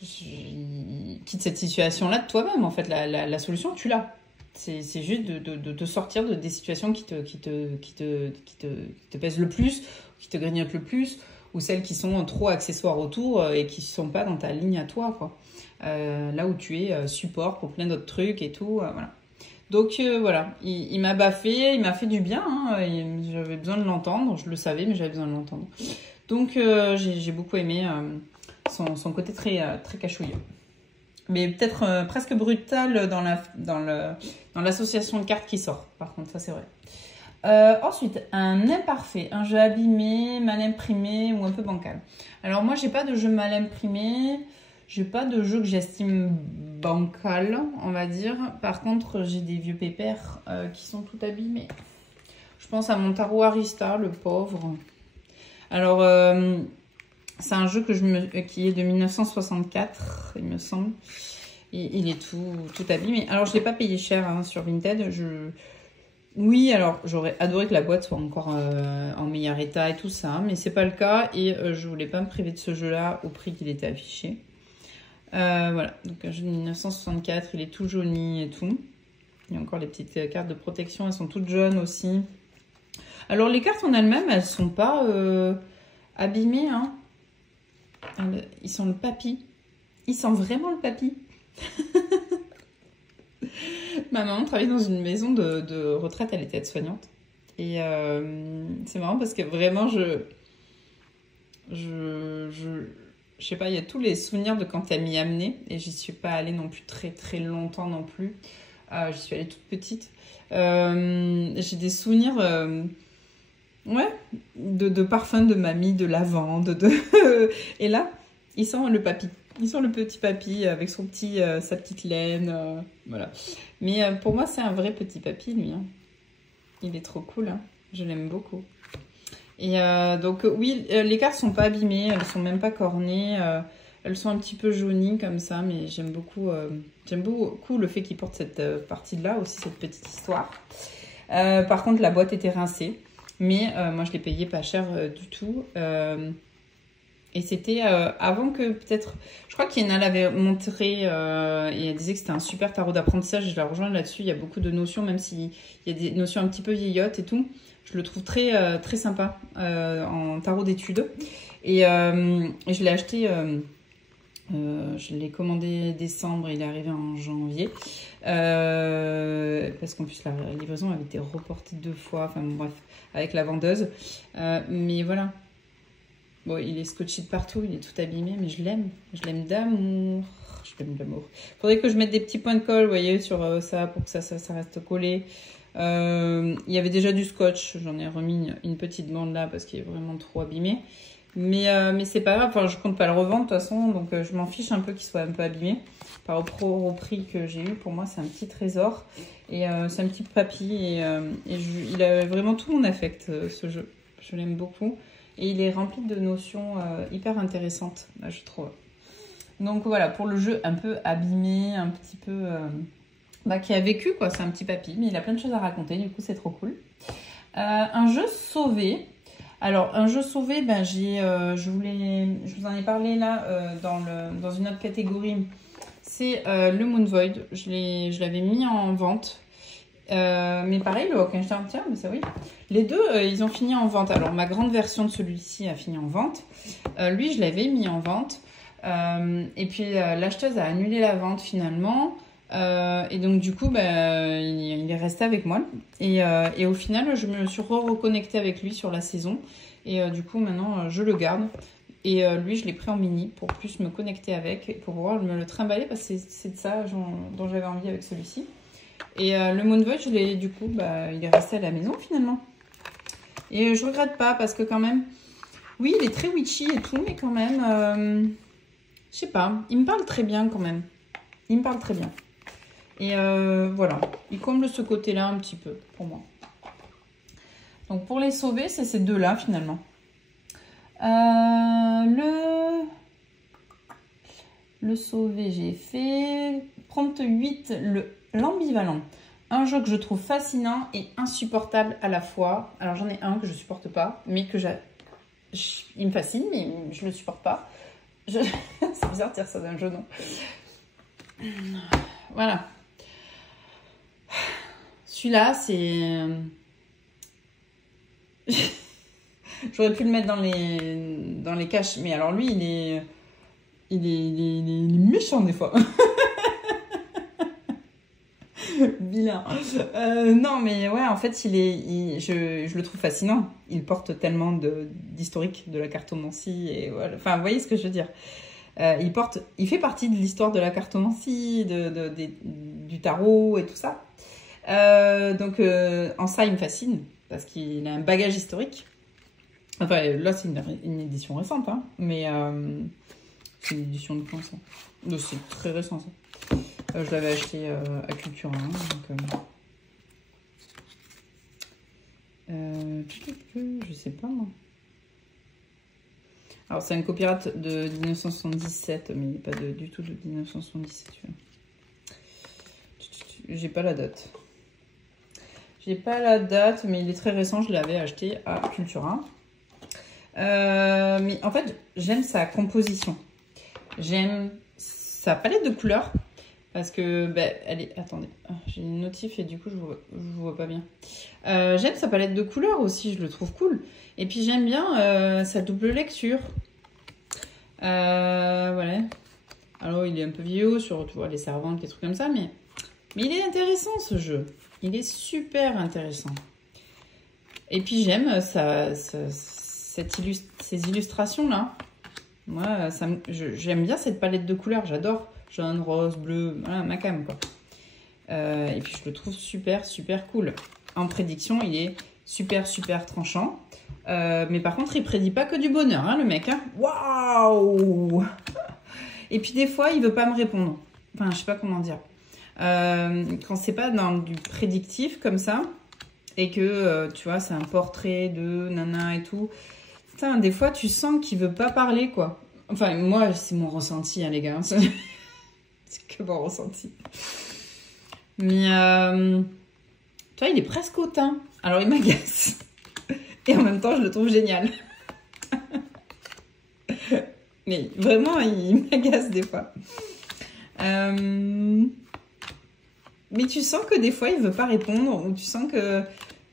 quitte cette situation-là de toi-même, en fait, la solution, tu l'as. C'est juste de sortir des situations qui te pèsent le plus, qui te grignotent le plus, ou celles qui sont trop accessoires autour et qui ne sont pas dans ta ligne à toi, quoi. Là où tu es support pour plein d'autres trucs et tout, voilà. Donc voilà, il m'a baffé, il m'a fait du bien, hein, j'avais besoin de l'entendre, je le savais, mais j'avais besoin de l'entendre. Donc j'ai beaucoup aimé son côté très, très cachouilleux. Mais peut-être presque brutal dans l'association de cartes qui sort. Par contre, ça c'est vrai. Ensuite, un imparfait, un jeu abîmé, mal imprimé ou un peu bancal. Alors moi, j'ai pas de jeu mal imprimé, j'ai pas de jeu que j'estime bancal, on va dire. Par contre, j'ai des vieux pépères qui sont tout abîmés. Je pense à mon tarot Arista, le pauvre. Alors, c'est un jeu qui est de 1964, il me semble. Il est tout abîmé. Alors, je ne l'ai pas payé cher hein, sur Vinted. Oui, alors, j'aurais adoré que la boîte soit encore en meilleur état et tout ça, mais c'est pas le cas. Et je voulais pas me priver de ce jeu-là au prix qu'il était affiché. Voilà, donc un jeu de 1964, il est tout jauni et tout. Il y a encore les petites cartes de protection, elles sont toutes jaunes aussi. Alors, les cartes en elles-mêmes, elles sont pas abîmées, hein. Ils sont le papy. Ils sentent vraiment le papy. Ma maman travaillait dans une maison de retraite, elle était aide-soignante. Et c'est marrant parce que vraiment, je sais pas, il y a tous les souvenirs de quand elle m'y amenait. Et j'y suis pas allée non plus très très longtemps non plus. J'y suis allée toute petite. J'ai des souvenirs... ouais, de parfums de mamie, de lavande, et là, ils sont le papy. Ils sont le petit papy avec sa petite laine, voilà. Mais pour moi, c'est un vrai petit papy, lui. Hein. Il est trop cool, hein. Je l'aime beaucoup. Et donc, oui, les cartes sont pas abîmées, elles sont même pas cornées. Elles sont un petit peu jaunies comme ça, mais j'aime beaucoup le fait qu'ils portent cette partie-là, aussi cette petite histoire. Par contre, la boîte était rincée, mais moi je l'ai payé pas cher du tout. Et c'était avant que peut-être... Je crois qu'Yena l'avait montré et elle disait que c'était un super tarot d'apprentissage. Je la rejoins là-dessus. Il y a beaucoup de notions, même s'il y a des notions un petit peu vieillottes et tout. Je le trouve très, très sympa en tarot d'études. Et je l'ai acheté... je l'ai commandé décembre, il est arrivé en janvier. Parce qu'en plus, la livraison avait été reportée 2 fois. Enfin bon, bref, avec la vendeuse. Mais voilà. Bon, il est scotché de partout, il est tout abîmé, mais je l'aime. Je l'aime d'amour. Je l'aime d'amour. Faudrait que je mette des petits points de colle, vous voyez, sur ça, pour que ça reste collé. Il y avait déjà du scotch. J'en ai remis une petite bande là, parce qu'il est vraiment trop abîmé. Mais c'est pas grave, enfin, je compte pas le revendre de toute façon, donc je m'en fiche un peu qu'il soit un peu abîmé. Par rapport au prix que j'ai eu, pour moi, c'est un petit trésor. Et c'est un petit papy, il a vraiment tout mon affect, ce jeu. Je l'aime beaucoup. Et il est rempli de notions hyper intéressantes, je trouve. Donc voilà, pour le jeu un peu abîmé, un petit peu... qui a vécu, quoi. C'est un petit papy, mais il a plein de choses à raconter, du coup, c'est trop cool. Un jeu sauvé. Alors, un jeu sauvé, je vous en ai parlé là, dans une autre catégorie. C'est le Moon Void. Je l'avais mis en vente. Mais pareil, le Hawkenstein, tiens, mais ça oui. Les deux, ils ont fini en vente. Alors, ma grande version de celui-ci a fini en vente. Lui, je l'avais mis en vente. Et puis, l'acheteuse a annulé la vente finalement. Et donc, du coup, il est resté avec moi. Et au final, je me suis reconnectée avec lui sur la saison. Et du coup, maintenant, je le garde. Et lui, je l'ai pris en mini pour plus me connecter avec, pour pouvoir me le trimballer, parce que c'est de ça dont j'avais envie avec celui-ci. Et le Moon Void, du coup, il est resté à la maison finalement. Et je regrette pas parce que quand même, oui, il est très witchy et tout, mais quand même, je sais pas, il me parle très bien quand même. Il me parle très bien. Et voilà, il comble ce côté-là un petit peu pour moi. Donc pour les sauver, c'est ces deux-là finalement. Le sauver, j'ai fait prompt 8, l'ambivalent. Un jeu que je trouve fascinant et insupportable à la fois. Alors j'en ai un que je supporte pas, mais il me fascine, mais je le supporte pas. C'est bizarre de dire ça d'un jeu, non? Voilà. Celui-là, c'est... J'aurais pu le mettre dans les caches, mais alors lui, il est méchant des fois. Vilain. Non, mais ouais, en fait, je le trouve fascinant. Il porte tellement d'historique de la cartomancie. Et voilà. Enfin, vous voyez ce que je veux dire. Il fait partie de l'histoire de la cartomancie, du tarot et tout ça. Donc, en ça, il me fascine, parce qu'il a un bagage historique. Enfin, là, c'est une édition récente, hein, mais c'est une édition de quand ça? C'est très récent, ça. Je l'avais acheté à Cultura. Je sais pas, moi. Alors, c'est un copyright de 1977, mais il n'est pas du tout de 1977. J'ai pas la date. J'ai pas la date, mais il est très récent. Je l'avais acheté à Cultura. Mais en fait, j'aime sa composition. J'aime sa palette de couleurs. Parce que, elle est... Attendez, j'ai une notif et du coup, je vous vois pas bien. J'aime sa palette de couleurs aussi, je le trouve cool. Et puis, j'aime bien sa double lecture. Voilà. Alors, il est un peu vieux sur, tu vois, les servantes, des trucs comme ça, mais il est intéressant, ce jeu. Il est super intéressant. Et puis, j'aime ces illustrations-là. Moi, j'aime bien cette palette de couleurs, j'adore. Jaune, rose, bleu, voilà, ma cam, quoi. Et puis, je le trouve super, super cool. En prédiction, il est super, super tranchant. Mais par contre, il prédit pas que du bonheur, hein, le mec. Hein. Waouh! Et puis, des fois, il veut pas me répondre. Enfin, je sais pas comment dire. Quand c'est pas dans du prédictif, comme ça, et que, tu vois, c'est un portrait de nana et tout. Putain, des fois, tu sens qu'il veut pas parler, quoi. Enfin, moi, c'est mon ressenti, hein, les gars. C'est que mon ressenti. Mais, tu vois, il est presque hautain. Alors, il m'agace. Et en même temps, je le trouve génial. Mais vraiment, il m'agace des fois. Mais tu sens que des fois, il veut pas répondre. Ou tu sens que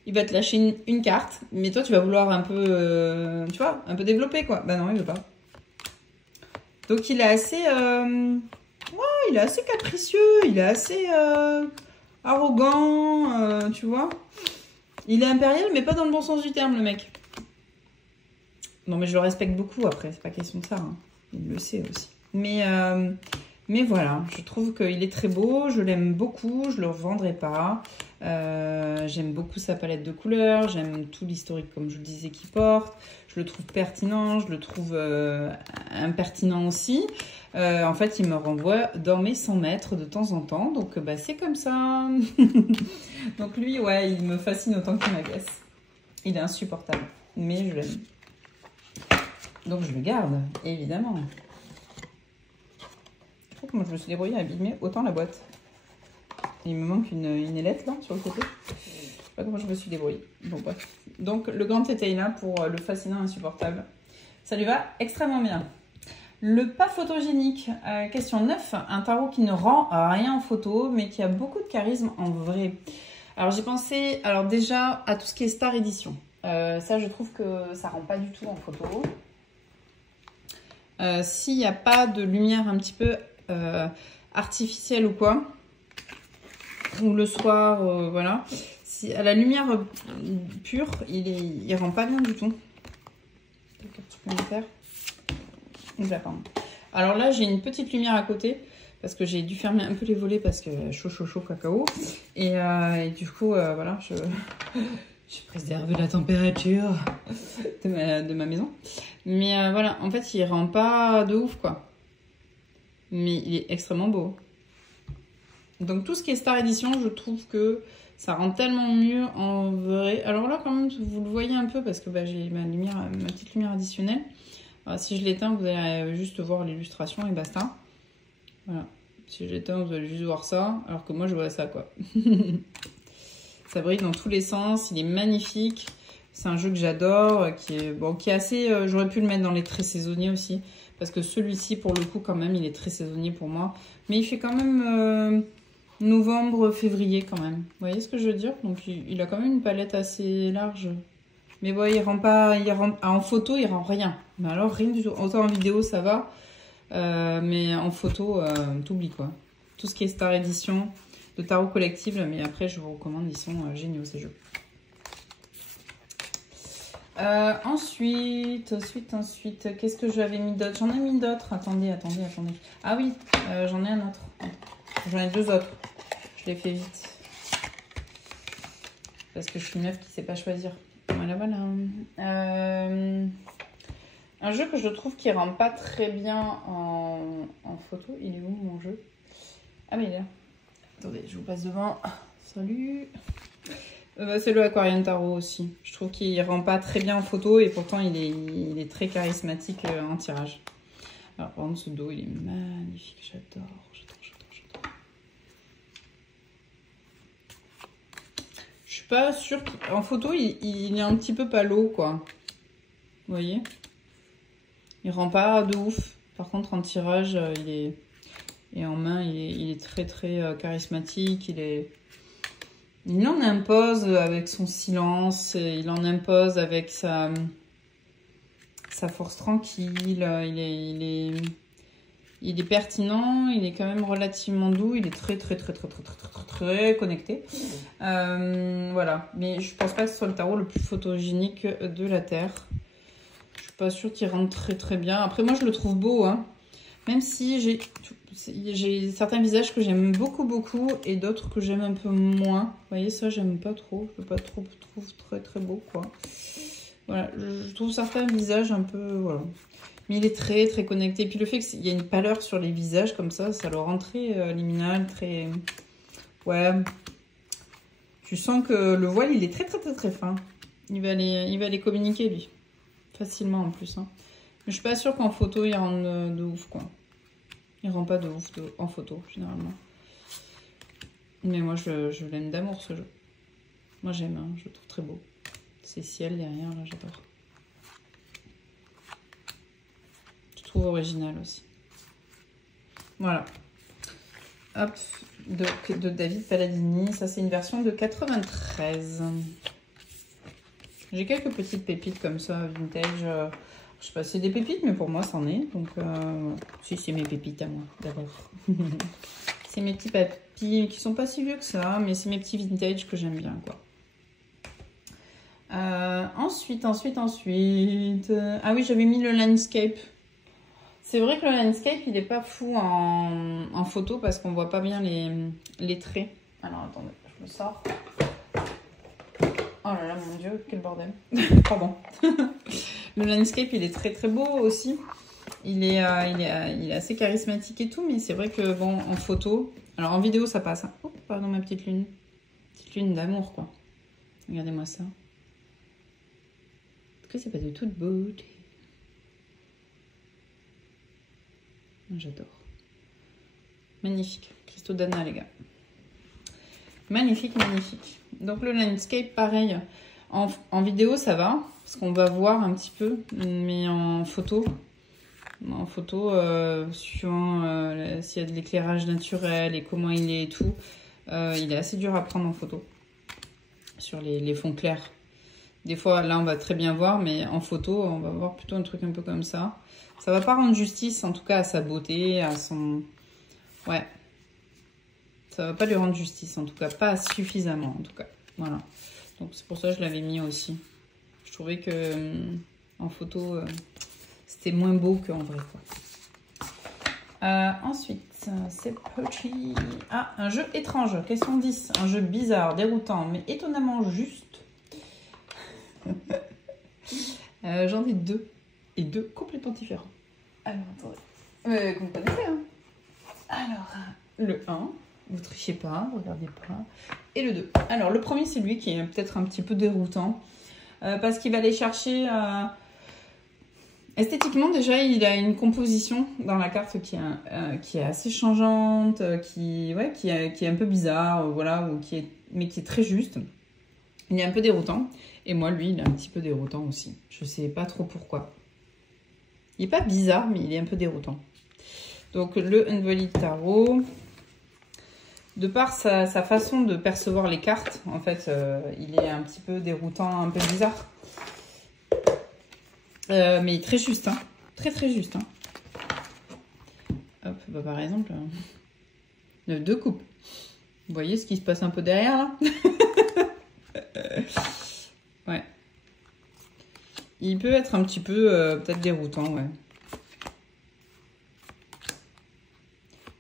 il va te lâcher une carte. Mais toi, tu vas vouloir un peu, tu vois, un peu développer, quoi. Bah non, il veut pas. Donc, il est assez... ouais, il est assez capricieux. Il est assez arrogant, tu vois. Il est impérial, mais pas dans le bon sens du terme, le mec. Non, mais je le respecte beaucoup, après. C'est pas question de ça. Hein. Il le sait aussi. Mais voilà, je trouve qu'il est très beau. Je l'aime beaucoup. Je le revendrai pas. J'aime beaucoup sa palette de couleurs. J'aime tout l'historique, comme je le disais, qu'il porte. Je le trouve pertinent. Je le trouve impertinent aussi. En fait, il me renvoie dans mes 100 mètres de temps en temps. Donc, bah, c'est comme ça. Donc, lui, ouais, il me fascine autant qu'il m'agace. Il est insupportable. Mais je l'aime. Donc je le garde, évidemment. Je crois que moi je me suis débrouillée à abîmer autant la boîte. Il me manque une ailette là sur le côté. Je sais pas comment je me suis débrouillée. Bon bref. Donc le grand Tetaina pour le fascinant insupportable. Ça lui va extrêmement bien. Le pas photogénique. Question 9. Un tarot qui ne rend rien en photo mais qui a beaucoup de charisme en vrai. Alors j'ai pensé déjà à tout ce qui est Star Edition. Ça je trouve que ça rend pas du tout en photo. S'il n'y a pas de lumière un petit peu artificielle ou quoi, ou le soir, voilà. Si, à la lumière pure, il rend pas bien du tout. Alors là, j'ai une petite lumière à côté, parce que j'ai dû fermer un peu les volets, parce que chaud, cacao. Et du coup, voilà, j'ai préservé la température de ma maison. Mais voilà, en fait, il rend pas de ouf, quoi. Mais il est extrêmement beau. Donc, tout ce qui est Star Edition, je trouve que ça rend tellement mieux en vrai. Alors là, quand même, vous le voyez un peu parce que bah, j'ai ma petite lumière additionnelle. Alors, si je l'éteins, vous allez juste voir l'illustration et basta. Voilà. Si je l'éteins, vous allez juste voir ça. Alors que moi, je vois ça, quoi. Ça brille dans tous les sens. Il est magnifique. C'est un jeu que j'adore, qui est assez... j'aurais pu le mettre dans les traits saisonniers aussi. Parce que celui-ci, pour le coup, quand même, il est très saisonnier pour moi. Mais il fait quand même novembre, février, quand même. Vous voyez ce que je veux dire? Donc, il a quand même une palette assez large. Mais bon, il rend pas... en photo, il rend rien. Mais alors, rien du tout. Autant en vidéo, ça va. Mais en photo, t'oublies, quoi. Tout ce qui est Star Edition, de tarot collectif. Mais après, je vous recommande, ils sont géniaux, ces jeux. Ensuite, qu'est-ce que j'avais mis d'autre? J'en ai mis d'autres. Attendez. Ah oui, j'en ai un autre. J'en ai deux autres. Je les fais vite. Parce que je suis une meuf qui sait pas choisir. Voilà. Un jeu que je trouve qui rend pas très bien en photo. Il est où mon jeu? Ah mais il est là. Attendez, je vous passe devant. Salut. C'est le Aquarian Tarot aussi. Je trouve qu'il rend pas très bien en photo et pourtant il est très charismatique en tirage. Alors par contre ce dos il est magnifique, j'adore. Je suis pas sûre qu'en photo il est un petit peu palo quoi. Vous voyez? Il rend pas de ouf. Par contre en tirage et en main il est très charismatique. Il en impose avec son silence, il en impose avec sa force tranquille, il est pertinent, il est quand même relativement doux, il est très connecté. Voilà, mais je pense pas que ce soit le tarot le plus photogénique de la Terre. Je suis pas sûre qu'il rentre très bien. Après moi je le trouve beau, hein. Même si j'ai certains visages que j'aime beaucoup et d'autres que j'aime un peu moins. Vous voyez, ça, j'aime pas trop. Je peux pas trop trouve très beau, quoi. Voilà, je trouve certains visages un peu... Voilà. Mais il est très connecté. Et puis le fait qu'il y a une pâleur sur les visages, comme ça le rend très liminal, très... Ouais. Tu sens que le voile, il est très fin. Il va aller communiquer, lui. Facilement, en plus, hein. Je suis pas sûre qu'en photo, il rend de ouf, quoi. Il rend pas de ouf en photo, généralement. Mais moi, je l'aime d'amour, ce jeu. Moi, j'aime, hein, je le trouve très beau. C'est ciel derrière, là, j'adore. Je trouve original aussi. Voilà. Hop, de David Palladini. Ça, c'est une version de 93. J'ai quelques petites pépites comme ça, vintage. Je sais pas si c'est des pépites, mais pour moi, c'en est. Donc, si, c'est mes pépites à moi, d'abord. C'est mes petits papis qui sont pas si vieux que ça, mais c'est mes petits vintage que j'aime bien, quoi. Ensuite. Ah oui, j'avais mis le landscape. C'est vrai que le landscape, il est pas fou en photo parce qu'on voit pas bien les traits. Alors, attendez, je me sors. Oh là là, mon Dieu, quel bordel. Pardon. Le landscape, il est très très beau aussi. Il est assez charismatique et tout, mais c'est vrai que bon, en photo, alors en vidéo ça passe. Hein. Oh, pardon, ma petite lune. Petite lune d'amour, quoi. Regardez-moi ça. Est-ce que c'est pas de toute beauté? J'adore. Magnifique. Christo Dana, les gars. Magnifique, magnifique. Donc le landscape, pareil. En vidéo, ça va, parce qu'on va voir un petit peu, mais en photo, suivant s'il y a de l'éclairage naturel et comment il est et tout, il est assez dur à prendre en photo, sur les fonds clairs. Des fois, là, on va très bien voir, mais en photo, on va voir plutôt un truc un peu comme ça. Ça va pas rendre justice, en tout cas, à sa beauté, à son... Ouais. Ça va pas lui rendre justice, en tout cas, pas suffisamment, en tout cas. Voilà. Donc, c'est pour ça que je l'avais mis aussi. Je trouvais que en photo, c'était moins beau qu'en vrai, quoi. Ensuite, c'est petit. Ah, un jeu étrange. Question 10. Un jeu bizarre, déroutant, mais étonnamment juste. J'en ai deux. Et deux complètement différents. Alors, attendez. Vous connaissez, hein. Alors, le 1. Vous trichez pas, vous regardez pas. Et le 2. Alors, le premier, c'est lui qui est peut-être un petit peu déroutant. Parce qu'il va aller chercher... Esthétiquement, déjà, il a une composition dans la carte qui est assez changeante, qui est un peu bizarre, voilà, mais qui est très juste. Il est un peu déroutant. Et moi, lui, il est un petit peu déroutant aussi. Je sais pas trop pourquoi. Il n'est pas bizarre, mais il est un peu déroutant. Donc, le Unvoiled Tarot... De par sa façon de percevoir les cartes, en fait, il est un petit peu déroutant, un peu bizarre. Mais très juste, hein. Très très juste. Hein. Hop, bah par exemple, le 2 coupes. Vous voyez ce qui se passe un peu derrière, là? Ouais. Il peut être un petit peu, peut-être déroutant, ouais.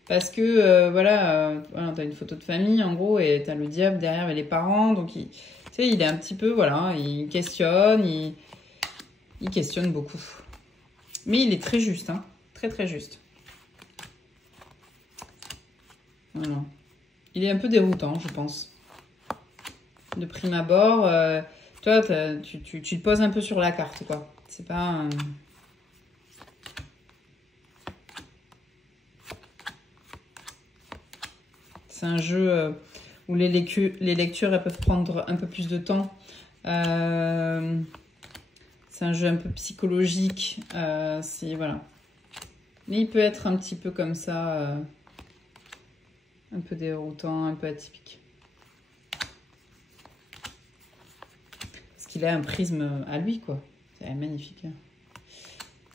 Parce que, voilà, t'as une photo de famille, en gros, et t'as le diable derrière et les parents. Donc, tu sais, il est un petit peu, voilà, il questionne, il questionne beaucoup. Mais il est très juste, hein. Très, très juste. Voilà. Il est un peu déroutant, je pense. De prime abord, toi, tu te poses un peu sur la carte, quoi. C'est pas... C'est un jeu où les lectures elles peuvent prendre un peu plus de temps. C'est un jeu un peu psychologique. Voilà. Mais il peut être un petit peu comme ça, un peu déroutant, un peu atypique. Parce qu'il a un prisme à lui, quoi. C'est magnifique.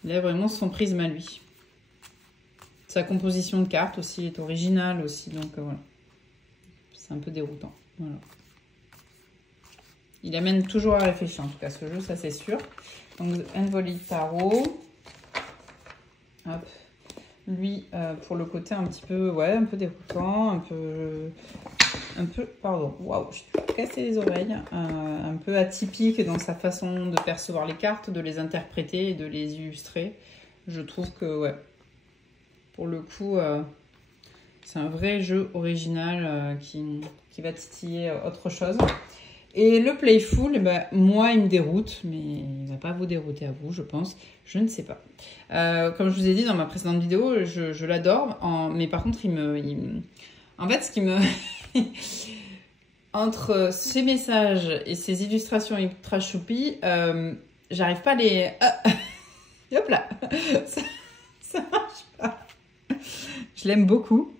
Il a vraiment son prisme à lui. Sa composition de cartes aussi est originale aussi, donc voilà. C'est un peu déroutant. Voilà. Il amène toujours à réfléchir, en tout cas, ce jeu, ça c'est sûr. Donc, Unvoiled Tarot. Hop. Lui, pour le côté un petit peu, ouais, un peu déroutant, un peu, pardon, waouh, je suis cassé les oreilles. Un peu atypique dans sa façon de percevoir les cartes, de les interpréter et de les illustrer. Je trouve que, ouais, pour le coup... c'est un vrai jeu original qui va titiller autre chose. Et le Playful, eh ben, moi, il me déroute, mais il ne va pas vous dérouter à vous, je pense. Je ne sais pas. Comme je vous ai dit dans ma précédente vidéo, je l'adore, mais par contre, en fait, ce qui me... Entre ces messages et ces illustrations ultra choupies, j'arrive pas à les... Hop là. Ça marche pas. Je l'aime beaucoup.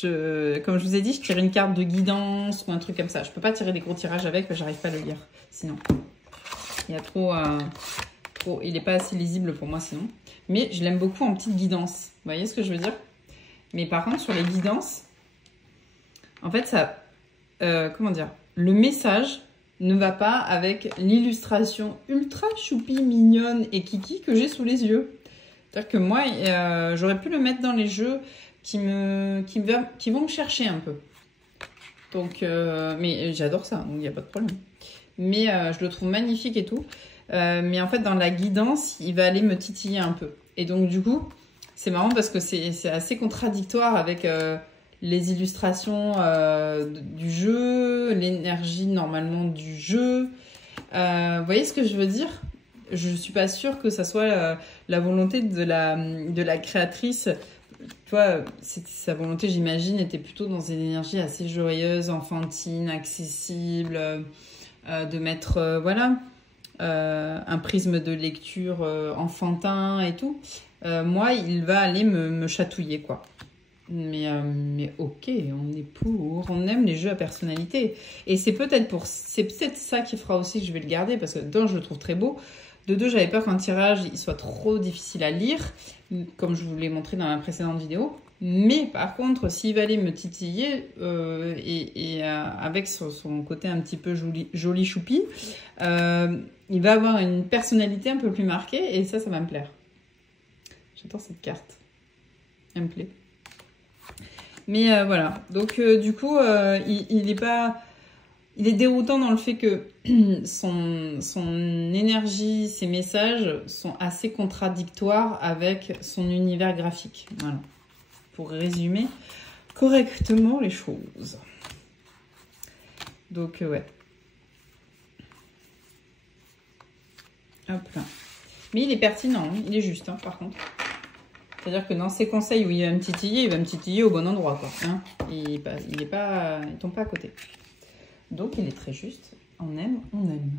Comme je vous ai dit, je tire une carte de guidance ou un truc comme ça. Je peux pas tirer des gros tirages avec, parce que j'arrive pas à le lire. Sinon, il y a trop... il est pas assez lisible pour moi sinon. Mais je l'aime beaucoup en petite guidance. Vous voyez ce que je veux dire? Mais par contre, sur les guidances, en fait, ça... comment dire? Le message ne va pas avec l'illustration ultra choupie, mignonne et kiki que j'ai sous les yeux. C'est-à-dire que moi, j'aurais pu le mettre dans les jeux qui vont me chercher un peu. Donc, mais j'adore ça, donc il n'y a pas de problème. Mais je le trouve magnifique et tout. Mais en fait, dans la guidance, il va aller me titiller un peu. Et donc, du coup, c'est marrant parce que c'est assez contradictoire avec les illustrations du jeu, l'énergie normalement du jeu. Vous voyez ce que je veux dire? Je suis pas sûre que ça soit la volonté de la créatrice. Tu vois, sa volonté, j'imagine, était plutôt dans une énergie assez joyeuse, enfantine, accessible, de mettre, voilà, un prisme de lecture enfantin et tout. Moi, il va aller me chatouiller, quoi. Mais ok, on est pour, on aime les jeux à personnalité. Et c'est peut-être ça qui fera aussi que je vais le garder, parce que d'un, je le trouve très beau. De deux, j'avais peur qu'un tirage il soit trop difficile à lire, comme je vous l'ai montré dans la précédente vidéo. Mais par contre, s'il va aller me titiller, avec son côté un petit peu joli choupi, il va avoir une personnalité un peu plus marquée, et ça va me plaire. J'adore cette carte. Elle me plaît. Mais voilà, donc du coup, il est déroutant dans le fait que son énergie, ses messages sont assez contradictoires avec son univers graphique. Voilà, pour résumer correctement les choses. Donc ouais. Hop là. Mais il est pertinent, hein, il est juste, hein, par contre. C'est-à-dire que dans ses conseils où il va me titiller au bon endroit, quoi. Hein, il tombe pas à côté. Donc, il est très juste. On aime, on aime.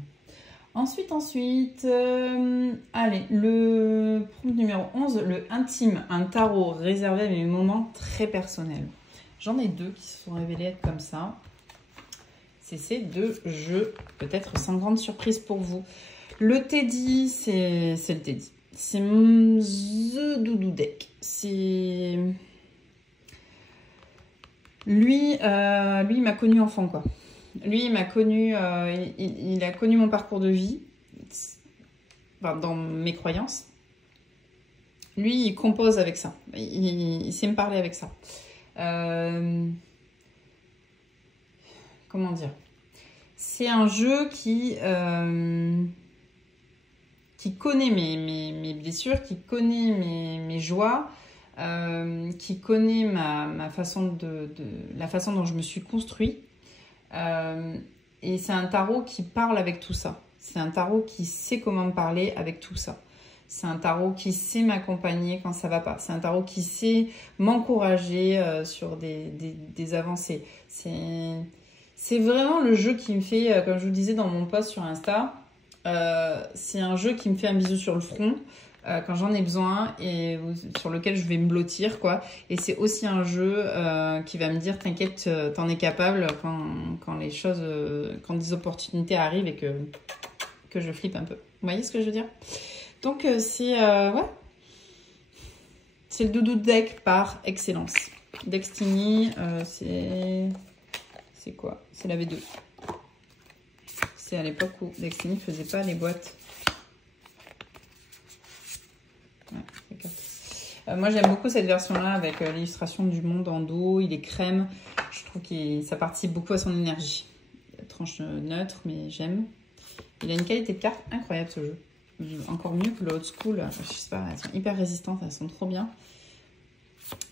Ensuite, allez, le prompt numéro 11, le intime, un tarot réservé à mes moments très personnels. J'en ai deux qui se sont révélés être comme ça. C'est ces deux jeux, peut-être sans grande surprise pour vous. Le Teddy, c'est le Teddy. C'est The Doudou Deck. C'est... Lui, il m'a connu enfant, quoi. Lui, il m'a connu... il a connu mon parcours de vie, enfin, dans mes croyances. Lui, il compose avec ça. Il sait me parler avec ça. Comment dire? C'est un jeu qui connaît mes blessures, qui connaît mes joies, qui connaît la façon dont je me suis construit. Et c'est un tarot qui parle avec tout ça. C'est un tarot qui sait comment me parler avec tout ça. C'est un tarot qui sait m'accompagner quand ça va pas. C'est un tarot qui sait m'encourager sur des avancées. C'est vraiment le jeu qui me fait, comme je vous disais dans mon post sur Insta, c'est un jeu qui me fait un bisou sur le front quand j'en ai besoin et sur lequel je vais me blottir, quoi. Et c'est aussi un jeu qui va me dire t'inquiète, t'en es capable quand les choses, quand des opportunités arrivent et que je flippe un peu. Vous voyez ce que je veux dire? Donc c'est le Doudou Deck par excellence. Destiny, c'est quoi? C'est la V2. C'est à l'époque où Destiny ne faisait pas les boîtes. Ouais, moi, j'aime beaucoup cette version-là avec l'illustration du monde en dos. Il est crème. Je trouve que ça participe beaucoup à son énergie. Il y a tranche neutre, mais j'aime. Il a une qualité de carte incroyable, ce jeu. Encore mieux que le old school. Je sais pas, elles sont hyper résistantes. Elles sont trop bien.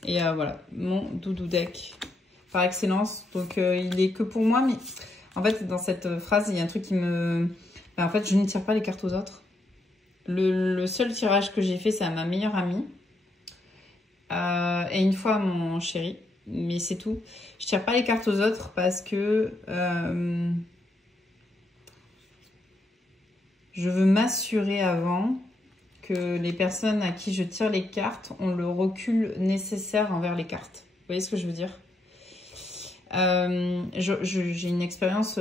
Et voilà, mon Doudou Deck par excellence. Donc, il est que pour moi, mais... En fait, dans cette phrase, il y a un truc qui me... Ben, en fait, je ne tire pas les cartes aux autres. Le seul tirage que j'ai fait, c'est à ma meilleure amie. Et une fois à mon chéri. Mais c'est tout. Je tire pas les cartes aux autres parce que... je veux m'assurer avant que les personnes à qui je tire les cartes ont le recul nécessaire envers les cartes. Vous voyez ce que je veux dire? J'ai une expérience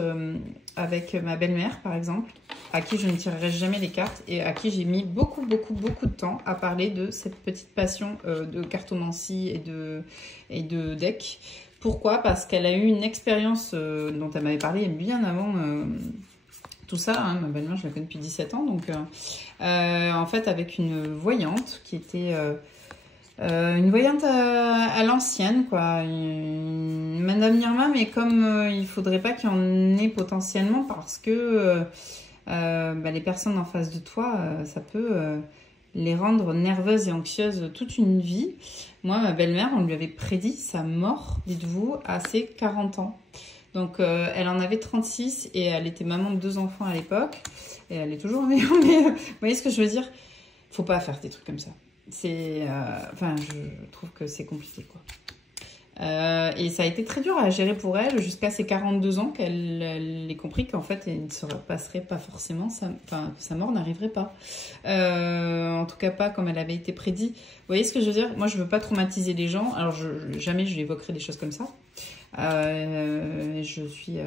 avec ma belle-mère, par exemple, à qui je ne tirerai jamais les cartes et à qui j'ai mis beaucoup de temps à parler de cette petite passion de cartomancie et de deck. Pourquoi? Parce qu'elle a eu une expérience dont elle m'avait parlé bien avant... tout ça, hein, ma belle-mère, je la connais depuis 17 ans, donc en fait avec une voyante qui était une voyante à l'ancienne, quoi, une Madame Irma, mais comme il faudrait pas qu'il y en ait potentiellement parce que les personnes en face de toi, ça peut les rendre nerveuses et anxieuses toute une vie. Moi, ma belle-mère, on lui avait prédit sa mort, dites-vous, à ses 40 ans. Donc, elle en avait 36 et elle était maman de 2 enfants à l'époque. Et elle est toujours mais vous voyez ce que je veux dire? Faut pas faire des trucs comme ça. C'est, je trouve que c'est compliqué, quoi. Et ça a été très dur à gérer pour elle jusqu'à ses 42 ans qu'elle ait compris qu'en fait, il ne se passerait pas forcément, que sa mort n'arriverait pas. En tout cas, pas comme elle avait été prédit. Vous voyez ce que je veux dire? Moi, je veux pas traumatiser les gens. Alors, jamais je évoquerai des choses comme ça. Je suis,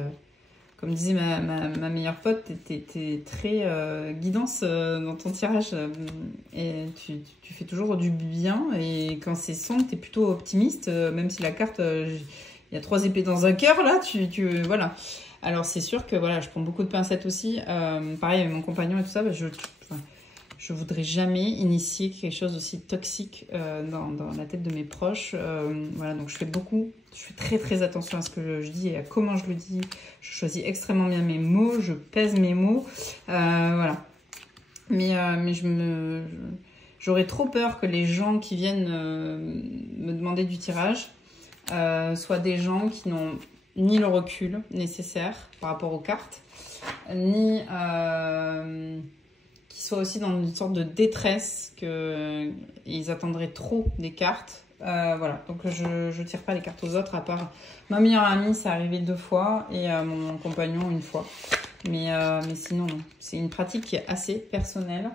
comme disait ma meilleure pote, t'es très guidance dans ton tirage et tu fais toujours du bien et quand c'est sombre, t'es plutôt optimiste, même si la carte, il y a 3 épées dans un cœur, là, voilà. Alors c'est sûr que voilà, je prends beaucoup de pincettes aussi, pareil avec mon compagnon et tout ça, je voudrais jamais initier quelque chose d'aussi toxique dans la tête de mes proches. Voilà, donc je fais très très attention à ce que je dis et à comment je le dis. Je choisis extrêmement bien mes mots, je pèse mes mots. Voilà. Mais j'aurais trop peur que les gens qui viennent me demander du tirage soient des gens qui n'ont ni le recul nécessaire par rapport aux cartes, ni... qui soient aussi dans une sorte de détresse, qu'ils attendraient trop des cartes. Voilà, donc je tire pas les cartes aux autres, à part ma meilleure amie, ça arrivé 2 fois, et mon compagnon 1 fois. Mais sinon, non. C'est une pratique qui est assez personnelle.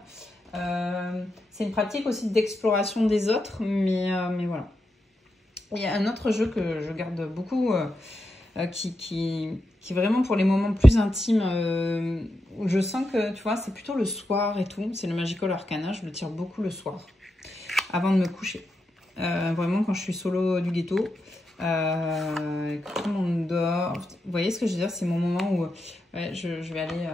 C'est une pratique aussi d'exploration des autres, mais voilà. Il y a un autre jeu que je garde beaucoup, qui est vraiment pour les moments plus intimes, où je sens que, tu vois, c'est plutôt le soir et tout. C'est le Magical Arcana, je le tire beaucoup le soir, avant de me coucher. Vraiment, quand je suis solo du ghetto, que tout le monde dort. Vous voyez ce que je veux dire? C'est mon moment où je vais aller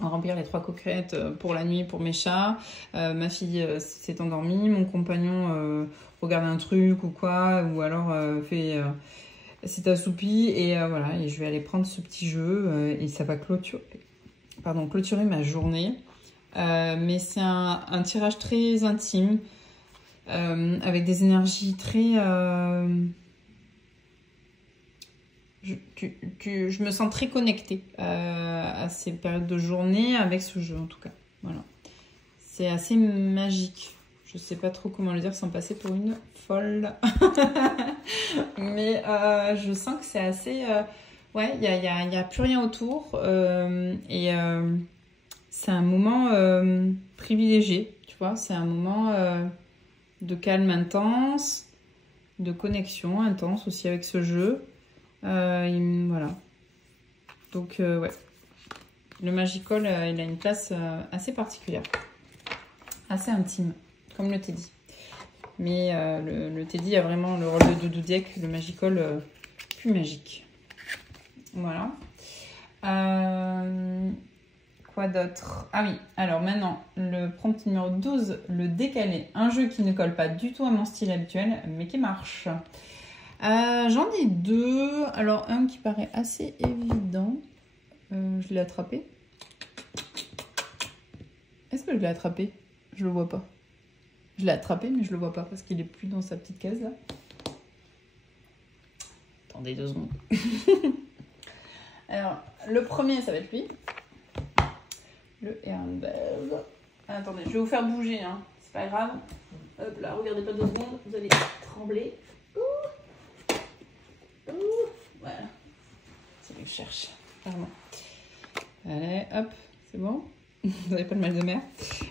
remplir les 3 coquerettes pour la nuit pour mes chats. Ma fille s'est endormie, mon compagnon regarde un truc ou quoi, ou alors s'est assoupi et voilà, et je vais aller prendre ce petit jeu et ça va clôturer ma journée. Mais c'est un tirage très intime, avec des énergies très... je me sens très connectée à ces périodes de journée avec ce jeu, en tout cas. Voilà. C'est assez magique. Je sais pas trop comment le dire sans passer pour une folle. Mais je sens que c'est assez... ouais, il y a plus rien autour. C'est un moment privilégié, tu vois. C'est un moment de calme intense, de connexion intense aussi avec ce jeu. Voilà. Donc, ouais. Le Magical, il a une place assez particulière. Assez intime, comme le Teddy. Mais le Teddy a vraiment le rôle de doudou deck, le Magical plus magique. Voilà. Quoi d'autre? Ah oui, alors maintenant, le prompt numéro 12, le décalé. Un jeu qui ne colle pas du tout à mon style habituel, mais qui marche. J'en ai 2. Alors, un qui paraît assez évident. Je l'ai attrapé. Est-ce que je l'ai attrapé? Je le vois pas. Je l'ai attrapé, mais je le vois pas parce qu'il est plus dans sa petite case là. Attendez 2 secondes. Alors, le premier, ça va être lui. Le Herrenberg. Attendez, je vais vous faire bouger, hein. C'est pas grave. Hop là, regardez pas 2 secondes, vous allez trembler. Ouh. Ouh. Voilà. C'est ce que je cherche. Pardon. Allez, hop, c'est bon. Vous n'avez pas le mal de mer.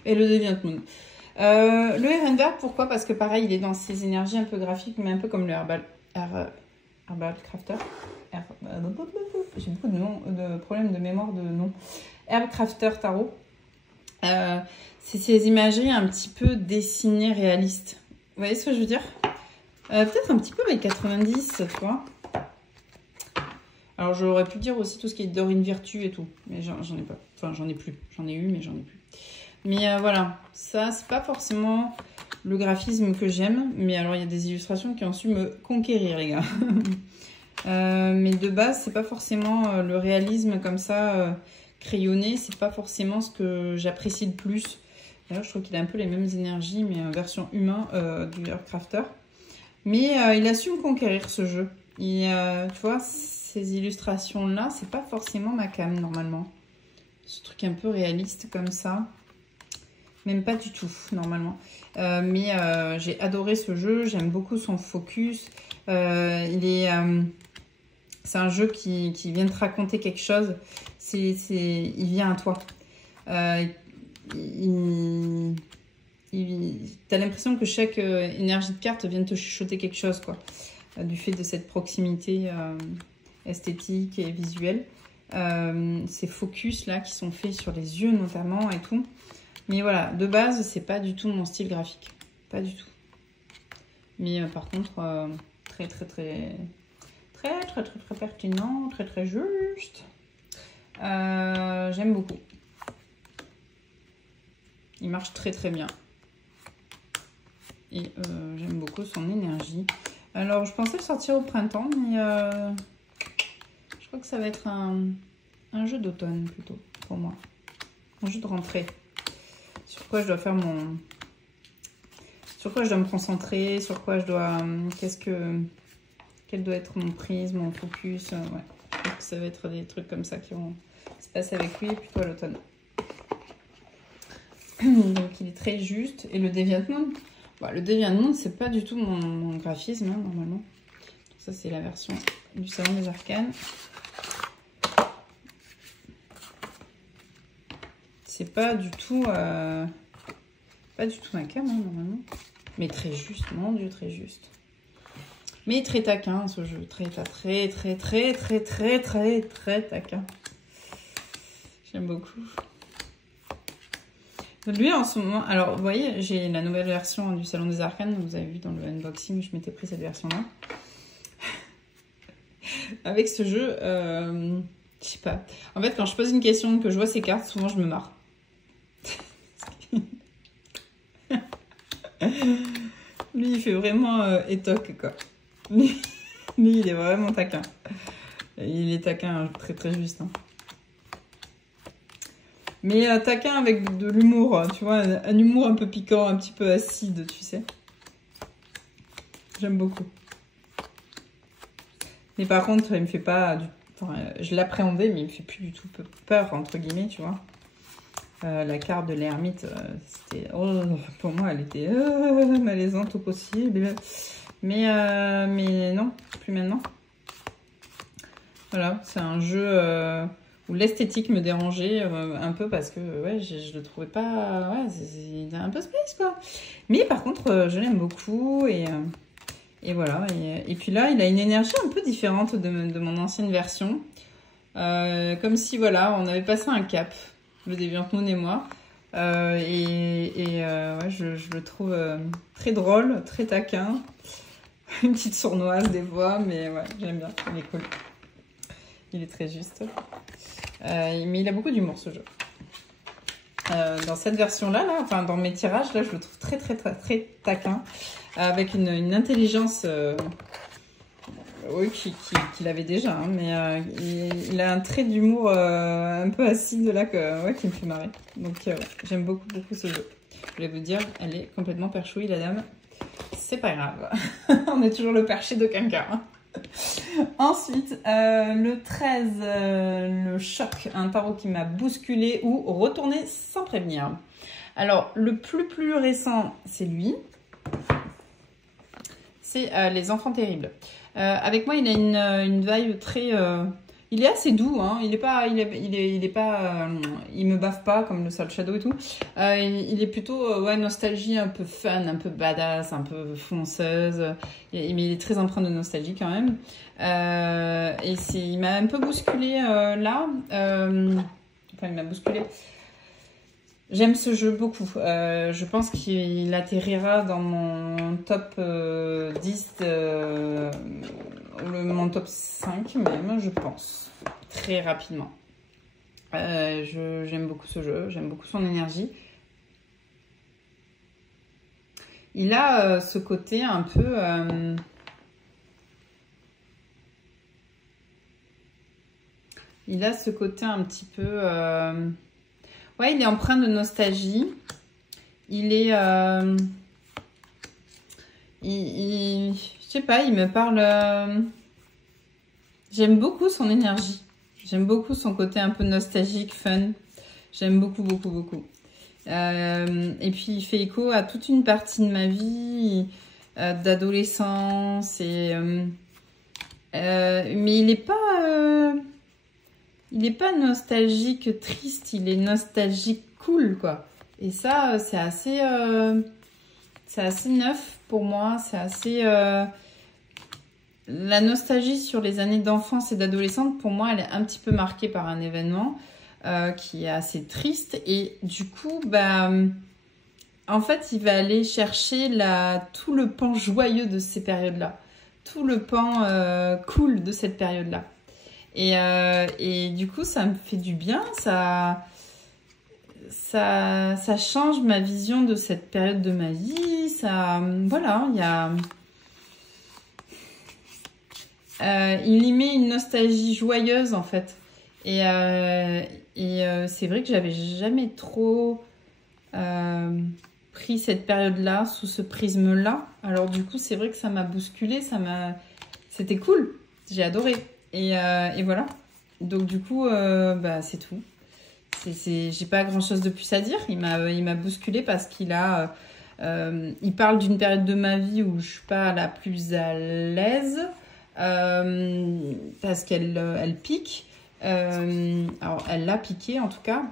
Et le Deviant Moon. Le Herrenberg, pourquoi? Parce que pareil, il est dans ses énergies un peu graphiques, mais un peu comme le Herbal Crafter. J'ai beaucoup de problèmes de mémoire de nom. Herb Crafter Tarot. C'est ces imageries un petit peu dessinées, réalistes. Vous voyez ce que je veux dire? Peut-être un petit peu avec 90, tu vois. Alors j'aurais pu dire aussi tout ce qui est Dorine Virtue et tout, mais j'en ai pas. Enfin j'en ai plus. J'en ai eu, mais j'en ai plus. Mais voilà, ça c'est pas forcément le graphisme que j'aime, mais alors il y a des illustrations qui ont su me conquérir, les gars. Mais de base, c'est pas forcément le réalisme comme ça, crayonné, c'est pas forcément ce que j'apprécie le plus. D'ailleurs, je trouve qu'il a un peu les mêmes énergies, mais en version humain du Herbcrafter. Mais il a su me conquérir ce jeu. Et, tu vois, ces illustrations-là, c'est pas forcément ma came normalement. Ce truc un peu réaliste comme ça. Même pas du tout, normalement. Mais j'ai adoré ce jeu, j'aime beaucoup son focus. C'est un jeu qui vient te raconter quelque chose. Il vient à toi. T'as l'impression que chaque énergie de carte vient te chuchoter quelque chose, quoi. Du fait de cette proximité esthétique et visuelle. Ces focus là qui sont faits sur les yeux notamment et tout. Mais voilà, de base, c'est pas du tout mon style graphique. Pas du tout. Mais par contre, très pertinent, très juste. J'aime beaucoup. Il marche très bien. Et j'aime beaucoup son énergie. Alors, je pensais le sortir au printemps, mais je crois que ça va être un jeu d'automne plutôt, pour moi. Un jeu de rentrée. Sur quoi je dois faire mon... Sur quoi je dois me concentrer, sur quoi je dois... Quel doit être mon prisme, mon focus. Ouais. Donc ça va être des trucs comme ça qui vont se passer avec lui plutôt à l'automne. Donc il est très juste. Et le Deviant Moon, bah, le Deviant Moon, c'est pas du tout mon graphisme, hein, normalement. Donc ça, c'est la version du Salon des Arcanes. C'est pas du tout ma cam, hein, normalement. Mais très juste, mon Dieu, très juste. Mais très taquin, ce jeu. Très taquin. J'aime beaucoup. Lui, en ce moment... Alors, vous voyez, j'ai la nouvelle version du Salon des Arcanes. Vous avez vu dans le unboxing, je m'étais pris cette version-là. Avec ce jeu, je sais pas. En fait, quand je pose une question, que je vois ces cartes, souvent, je me marre. Lui, il fait vraiment étoque, quoi. Lui, il est vraiment taquin. Il est taquin, très juste. Hein. Mais taquin avec de l'humour, tu vois, un humour un peu piquant, un petit peu acide, tu sais. J'aime beaucoup. Mais par contre, il me fait pas... Enfin, je l'appréhendais, mais il me fait plus du tout peur, entre guillemets, tu vois. La carte de l'ermite, c'était... Oh, pour moi, elle était malaisante au possible. Mais non, plus maintenant. Voilà, c'est un jeu où l'esthétique me dérangeait un peu parce que ouais, je le trouvais pas... Ouais, il est un peu space, quoi. Mais par contre, je l'aime beaucoup et voilà. Et puis là, il a une énergie un peu différente de mon ancienne version. Comme si, voilà, on avait passé un cap. Le Deviant Moon et moi. Ouais, je le trouve très drôle, très taquin. Une petite sournoise des fois, mais ouais, j'aime bien. Il est cool. Il est très juste. Mais il a beaucoup d'humour, ce jeu. Dans cette version-là, enfin dans mes tirages, là, je le trouve très taquin. Avec une intelligence... oui, qu'il avait déjà, hein, mais il a un trait d'humour un peu acide là qui me fait marrer. Donc ouais, j'aime beaucoup ce jeu. Je vais vous dire, elle est complètement perchouille la dame. C'est pas grave, on est toujours le perché de quelqu'un. Hein. Ensuite, le 13, le choc, un tarot qui m'a bousculé ou retourné sans prévenir. Alors, le plus récent, c'est lui. C'est les enfants terribles. Avec moi, il a une vibe très... il est assez doux, hein. Il me baffe pas comme le Soul Shadow et tout. Il est plutôt ouais, nostalgie, un peu fun, un peu badass, un peu fonceuse. Mais il est très empreint de nostalgie quand même. Et il m'a un peu bousculé là. Enfin, il m'a bousculé. J'aime ce jeu beaucoup. Je pense qu'il atterrira dans mon top 10, mon top 5 même, je pense, très rapidement. J'aime beaucoup ce jeu, j'aime beaucoup son énergie. Il a ce côté un peu... il a ce côté un petit peu... ouais, il est empreint de nostalgie. Il est... je sais pas, il me parle... J'aime beaucoup son énergie. J'aime beaucoup son côté un peu nostalgique, fun. J'aime beaucoup, beaucoup, beaucoup. Et puis, il fait écho à toute une partie de ma vie, d'adolescence. Mais il n'est pas... il n'est pas nostalgique triste, il est nostalgique cool, quoi. Et ça, c'est assez neuf pour moi. C'est assez... La nostalgie sur les années d'enfance et d'adolescente, pour moi, elle est un petit peu marquée par un événement qui est assez triste. Et du coup, bah, en fait, il va aller chercher tout le pan joyeux de ces périodes-là. Tout le pan cool de cette période-là. Et du coup, ça me fait du bien, ça change ma vision de cette période de ma vie. Voilà, il y met une nostalgie joyeuse en fait. Et c'est vrai que j'avais jamais trop pris cette période-là sous ce prisme-là. Alors du coup, c'est vrai que ça m'a bousculé, c'était cool, j'ai adoré. Et voilà. Donc du coup, bah, c'est tout. J'ai pas grand chose de plus à dire. Il m'a bousculé parce il parle d'une période de ma vie où je suis pas la plus à l'aise. Parce qu'elle pique. Alors elle l'a piqué en tout cas.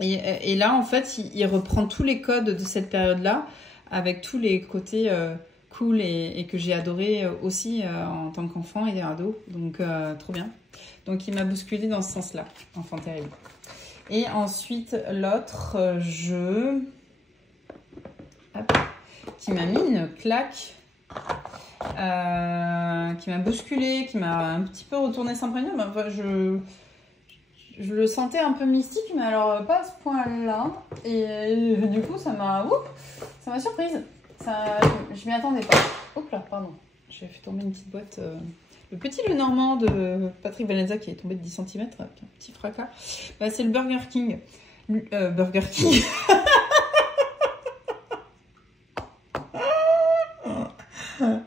Et là en fait, il reprend tous les codes de cette période-là avec tous les côtés cool et que j'ai adoré aussi en tant qu'enfant et ado. Donc trop bien. Donc il m'a bousculé dans ce sens-là, enfant terrible. Et ensuite l'autre jeu qui m'a mis une claque, qui m'a bousculé, qui m'a un petit peu retourné sans prévenir. Enfin, je le sentais un peu mystique, mais alors pas à ce point-là. Et du coup ça m'a surprise. Je m'y attendais pas. Oups là, pardon. J'ai fait tomber une petite boîte. Le petit Lenormand de Patrick Valenza qui est tombé de 10 cm avec un petit fracas. Bah, c'est le Burger King. Burger King.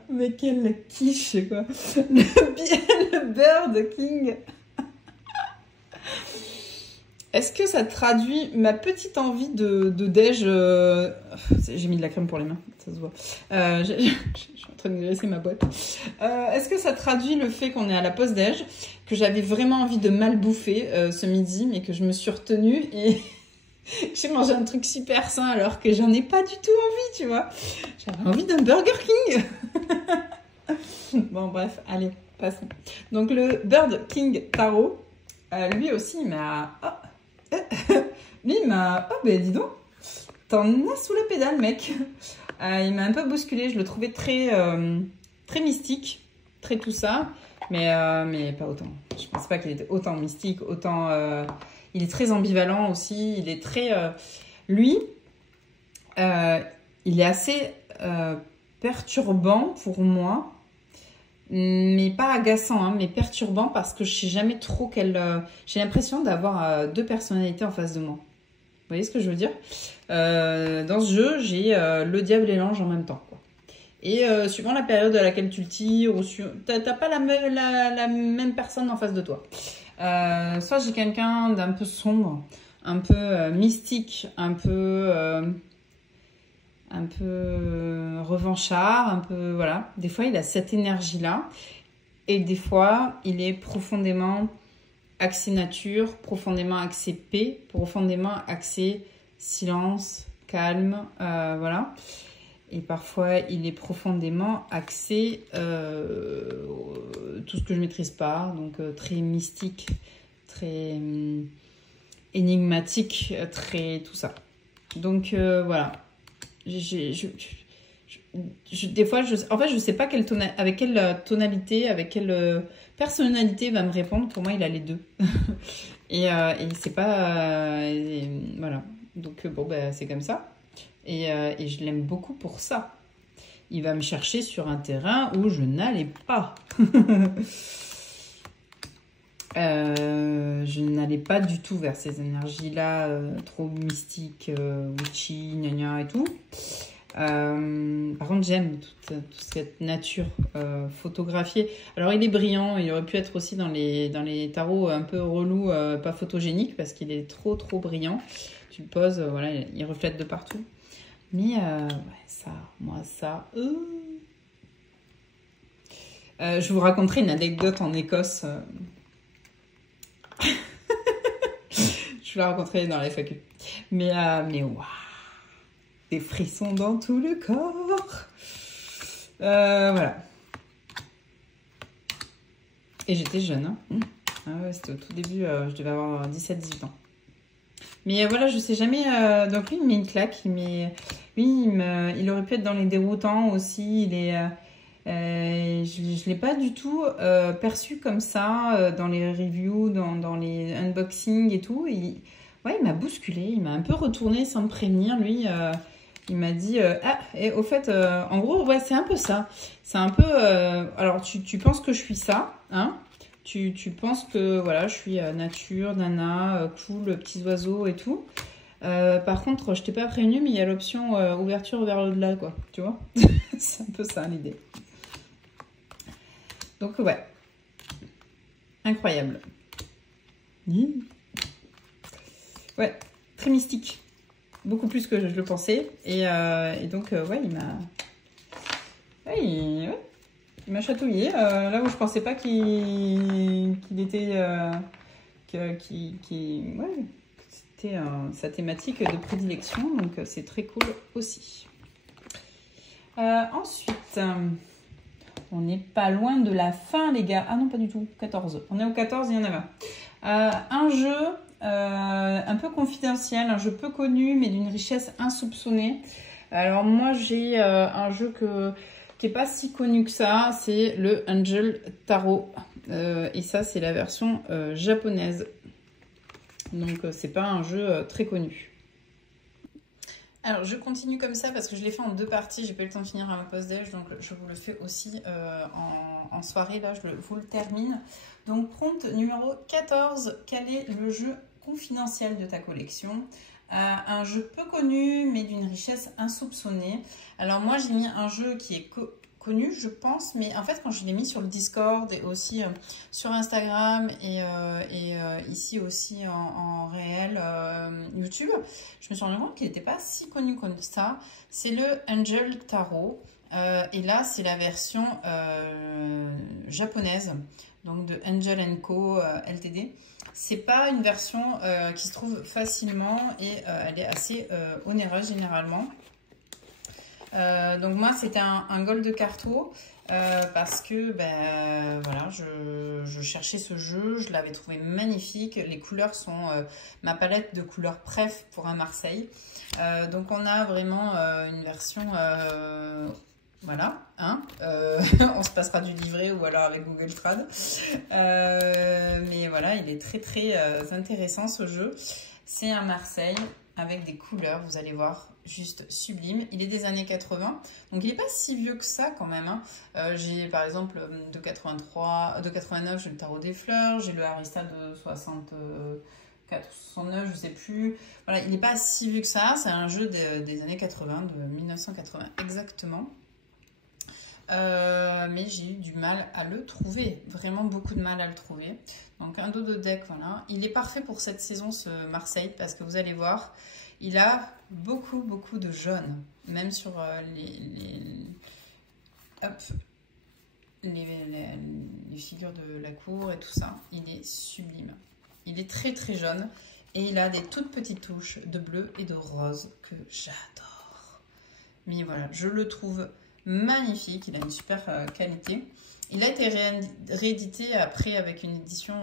Mais quelle quiche, quoi. Le Bird King. Est-ce que ça traduit ma petite envie de déj j'ai mis de la crème pour les mains, ça se voit. Je suis en train de graisser ma boîte. Est-ce que ça traduit le fait qu'on est à la pause déj, que j'avais vraiment envie de mal bouffer ce midi, mais que je me suis retenue et j'ai mangé un truc super sain alors que j'en ai pas du tout envie, tu vois. J'avais envie d'un Burger King. Bon, bref, allez, passons. Donc, le Bird King Tarot, lui aussi, il m'a... oh, ben dis donc, t'en as sous la pédale, mec. Il m'a un peu bousculé, je le trouvais très mystique, très tout ça, mais pas autant. Je pensais pas qu'il était autant mystique, autant... il est très ambivalent aussi, il est très... lui, il est assez perturbant pour moi, mais pas agaçant, hein, mais perturbant parce que je sais jamais trop j'ai l'impression d'avoir deux personnalités en face de moi. Vous voyez ce que je veux dire? Dans ce jeu, j'ai le diable et l'ange en même temps, quoi. Et suivant la période à laquelle tu le tires, ou t'as pas la même personne en face de toi. Soit j'ai quelqu'un d'un peu sombre, un peu mystique, un peu revanchard, un peu voilà. Des fois, il a cette énergie-là. Et des fois, il est profondément axé nature, profondément axé paix, profondément axé silence, calme, voilà. Et parfois, il est profondément axé tout ce que je maîtrise pas, donc très mystique, très énigmatique, très tout ça. Donc voilà. Des fois, en fait, je sais pas avec quelle tonalité, avec quelle personnalité va me répondre. Pour moi, il a les deux. et c'est pas... voilà. Donc, bon, ben, c'est comme ça. Et je l'aime beaucoup pour ça. Il va me chercher sur un terrain où je n'allais pas. Je n'allais pas du tout vers ces énergies-là, trop mystiques, witchy, gna gna et tout. Par contre, j'aime toute cette nature photographiée. Alors, il est brillant. Il aurait pu être aussi dans les tarots un peu relous, pas photogéniques, parce qu'il est trop brillant. Tu le poses, voilà, il reflète de partout. Mais ouais, ça, moi, ça... je vous raconterai une anecdote en Écosse. Je vous la raconterai dans la FAQ. Mais waouh, des frissons dans tout le corps. Voilà. Et j'étais jeune. Hein. Ah ouais, c'était au tout début. Je devais avoir 17-18 ans. Mais voilà, je sais jamais. Donc lui, il met une claque. Lui, il aurait pu être dans les déroutants aussi. Il est... je l'ai pas du tout perçu comme ça dans les reviews, dans les unboxings et tout. Il m'a bousculé, il m'a un peu retourné sans me prévenir. Lui, il m'a dit et au fait, en gros, ouais, c'est un peu ça. C'est un peu. Alors, tu penses que je suis ça, hein? Tu penses que voilà, je suis nature, nana, cool, petits oiseaux et tout. Par contre, je t'ai pas prévenu, mais il y a l'option ouverture vers l'au-delà, quoi. Tu vois? C'est un peu ça l'idée. Donc ouais, incroyable. Ouais, très mystique. Beaucoup plus que je le pensais. Et donc, ouais, il m'a... Ouais, il m'a chatouillé. Là où je pensais pas qu'il était... ouais, c'était sa thématique de prédilection. Donc, c'est très cool aussi. Ensuite... on n'est pas loin de la fin, les gars. Ah non, pas du tout. 14. On est au 14, il y en a 20. Un jeu un peu confidentiel, un jeu peu connu, mais d'une richesse insoupçonnée. Alors moi, j'ai un jeu qui n'est pas si connu que ça. C'est le Angel Tarot. Et ça, c'est la version japonaise. Donc, c'est pas un jeu très connu. Alors, je continue comme ça parce que je l'ai fait en 2 parties. J'ai pas eu le temps de finir à ma pause déj, donc je vous le fais aussi en soirée. Là, je vous le termine. Donc, prompt numéro 14. Quel est le jeu confidentiel de ta collection? Un jeu peu connu, mais d'une richesse insoupçonnée. Alors, moi, j'ai mis un jeu qui est connu, je pense, mais en fait, quand je l'ai mis sur le Discord et aussi sur Instagram et ici aussi en réel YouTube, je me suis rendu compte qu'il n'était pas si connu comme ça. C'est le Angel Tarot et là, c'est la version japonaise, donc de Angel & Co Ltd. C'est pas une version qui se trouve facilement et elle est assez onéreuse généralement. Donc moi c'était un gold carto parce que ben voilà, je cherchais ce jeu, je l'avais trouvé magnifique, les couleurs sont ma palette de couleurs préf pour un Marseille. Donc on a vraiment une version voilà, hein, on se passera du livret ou alors avec Google Trad. Mais voilà, il est très intéressant ce jeu. C'est un Marseille avec des couleurs, vous allez voir, juste sublime. Il est des années 80, donc il n'est pas si vieux que ça quand même. Hein. J'ai par exemple de 89, j'ai le tarot des fleurs, j'ai le Arista de 64, 69, je sais plus. Voilà, il n'est pas si vieux que ça, c'est un jeu des années 80, de 1980 exactement. mais j'ai eu du mal à le trouver, vraiment beaucoup de mal à le trouver. Donc un dodo deck, voilà. Il est parfait pour cette saison, ce Marseille, parce que vous allez voir, il a beaucoup de jaune, même sur hop, les figures de la cour et tout ça. Il est sublime. Il est très jaune et il a des toutes petites touches de bleu et de rose que j'adore. Mais voilà, je le trouve magnifique. Il a une super qualité. Il a été réédité après avec une édition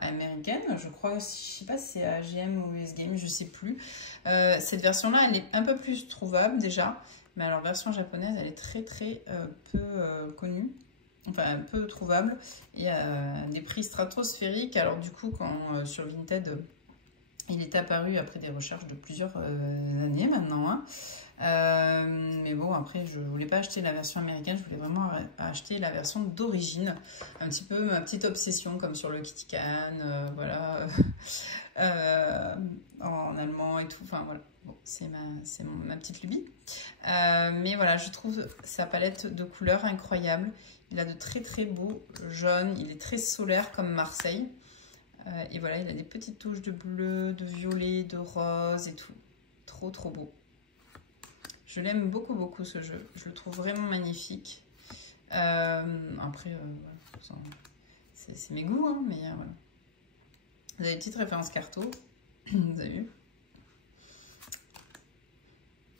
américaine. Je crois, je sais pas si c'est AGM ou US Game, je sais plus. Cette version-là, elle est un peu plus trouvable déjà. Mais alors, version japonaise, elle est très peu connue. Enfin, un peu trouvable. Et des prix stratosphériques. Alors du coup, quand sur Vinted, il est apparu après des recherches de plusieurs années maintenant. Hein. Mais bon, après, je voulais pas acheter la version américaine, je voulais vraiment acheter la version d'origine. Un petit peu ma petite obsession, comme sur le Kitty Can, voilà, en allemand et tout. Enfin voilà, bon, c'est ma petite lubie. Mais voilà, je trouve sa palette de couleurs incroyable. Il a de très beaux jaunes, il est très solaire comme Marseille. Et voilà, il a des petites touches de bleu, de violet, de rose et tout. Trop beau. Je l'aime beaucoup ce jeu. Je le trouve vraiment magnifique. Après, voilà, c'est mes goûts, hein, mais voilà. Vous avez des petites références carto. Vous avez vu?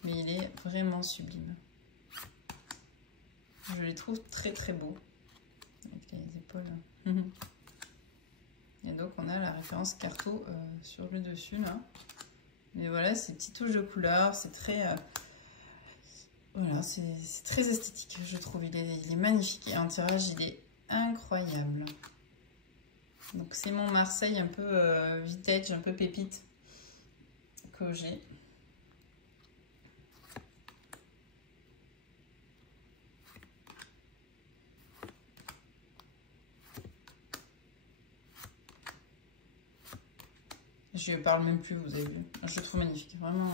Mais il est vraiment sublime. Je les trouve très beaux. Avec les épaules. Et donc on a la référence carto sur le dessus là. Mais voilà, ces petites touches de couleur, c'est très... voilà, c'est très esthétique, je trouve. Il est magnifique. Et en tirage, il est incroyable. Donc c'est mon Marseille un peu vintage, un peu pépite que j'ai. Je parle même plus, vous avez vu. Je le trouve magnifique, vraiment.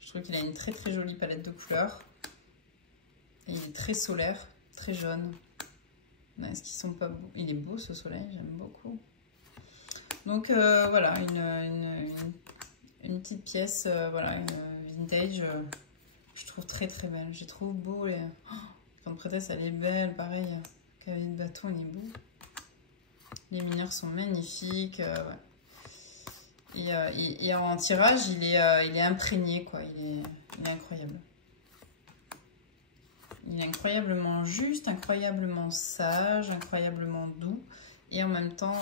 Je trouve qu'il a une très jolie palette de couleurs. Et il est très solaire, très jaune. Est-ce qu'ils sont pas beaux? Il est beau ce soleil, j'aime beaucoup. Donc voilà, une petite pièce, voilà, vintage. Je trouve très belle. Je trouve beau. Les... Oh, Grande Prêtresse, elle est belle, pareil. Cavalier de bâton, il est beau. Les mineurs sont magnifiques. Ouais. Et en tirage, il est imprégné, quoi. Il est incroyable. Il est incroyablement juste, incroyablement sage, incroyablement doux. Et en même temps,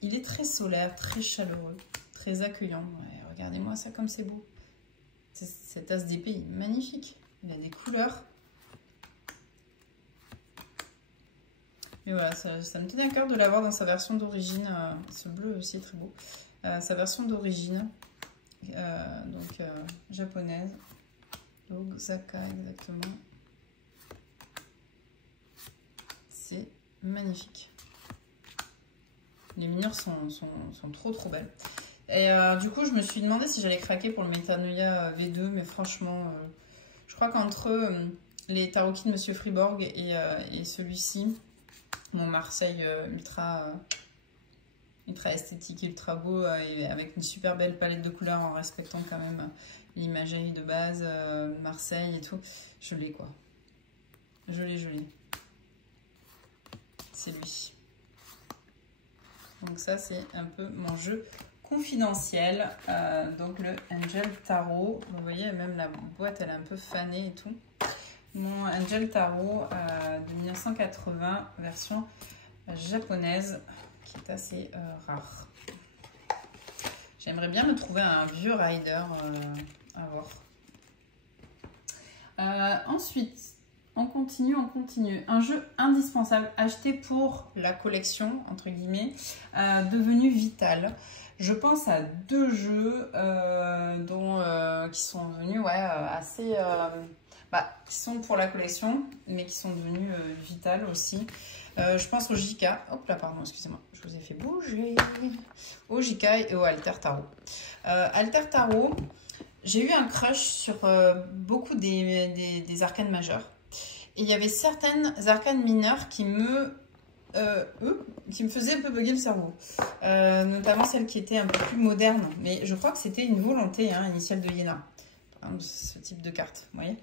il est très solaire, très chaleureux, très accueillant. Ouais, regardez-moi ça comme c'est beau. Cette tasse d'épée est magnifique. Il a des couleurs. Mais voilà, ça me tenait à cœur de l'avoir dans sa version d'origine. Ce bleu aussi est très beau. Sa version d'origine, donc japonaise. Osaka exactement. C'est magnifique. Les miniatures sont trop belles. Et du coup, je me suis demandé si j'allais craquer pour le Metanoia V2, mais franchement, je crois qu'entre les Tarot de Monsieur Fribourg et celui-ci, mon Marseille ultra esthétique, ultra beau, et avec une super belle palette de couleurs en respectant quand même l'imagerie de base, Marseille et tout, je l'ai quoi. Je l'ai. C'est lui. Donc ça, c'est un peu mon jeu confidentiel. Donc le Angel Tarot. Vous voyez, même la boîte, elle est un peu fanée et tout. Mon Angel Tarot de 1980, version japonaise, qui est assez rare. J'aimerais bien me trouver un vieux rider à voir. Ensuite, on continue. Un jeu indispensable, acheté pour la collection, entre guillemets, devenu vital. Je pense à deux jeux qui sont devenus assez... qui sont pour la collection, mais qui sont devenus vitales aussi. Je pense au JK. Hop là, pardon, excusez-moi, je vous ai fait bouger. Au JK et au Alter Tarot. Alter Tarot, j'ai eu un crush sur beaucoup des arcanes majeures. Et il y avait certaines arcanes mineures qui me faisaient un peu bugger le cerveau. Notamment celles qui étaient un peu plus modernes. Mais je crois que c'était une volonté initiale de Iéna. Ce type de carte, vous voyez.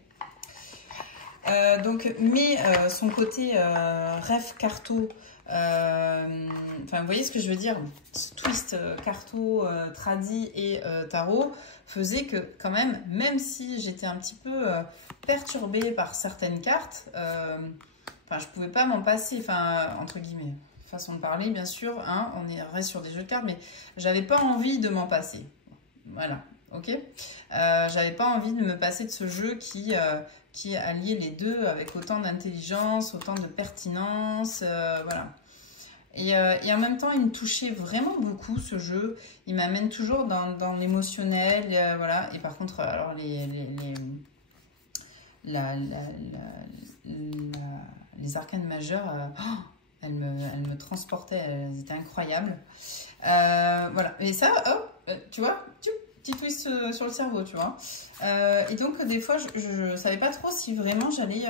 Mais son côté rêve carto, enfin vous voyez ce que je veux dire, ce twist carto, tradi et tarot faisait que quand même si j'étais un petit peu perturbée par certaines cartes, enfin je pouvais pas m'en passer, enfin entre guillemets, façon de parler bien sûr, hein, reste sur des jeux de cartes, mais j'avais pas envie de m'en passer, voilà. Ok, j'avais pas envie de me passer de ce jeu qui alliait les deux avec autant d'intelligence, autant de pertinence, voilà. Et en même temps, il me touchait vraiment beaucoup ce jeu. Il m'amène toujours dans l'émotionnel, voilà. Et par contre, alors les arcanes majeures, elles me transportaient, elles étaient incroyables. Voilà. Et ça, hop, tu vois, petit twist sur le cerveau, tu vois. Et donc, des fois, je savais pas trop si vraiment j'allais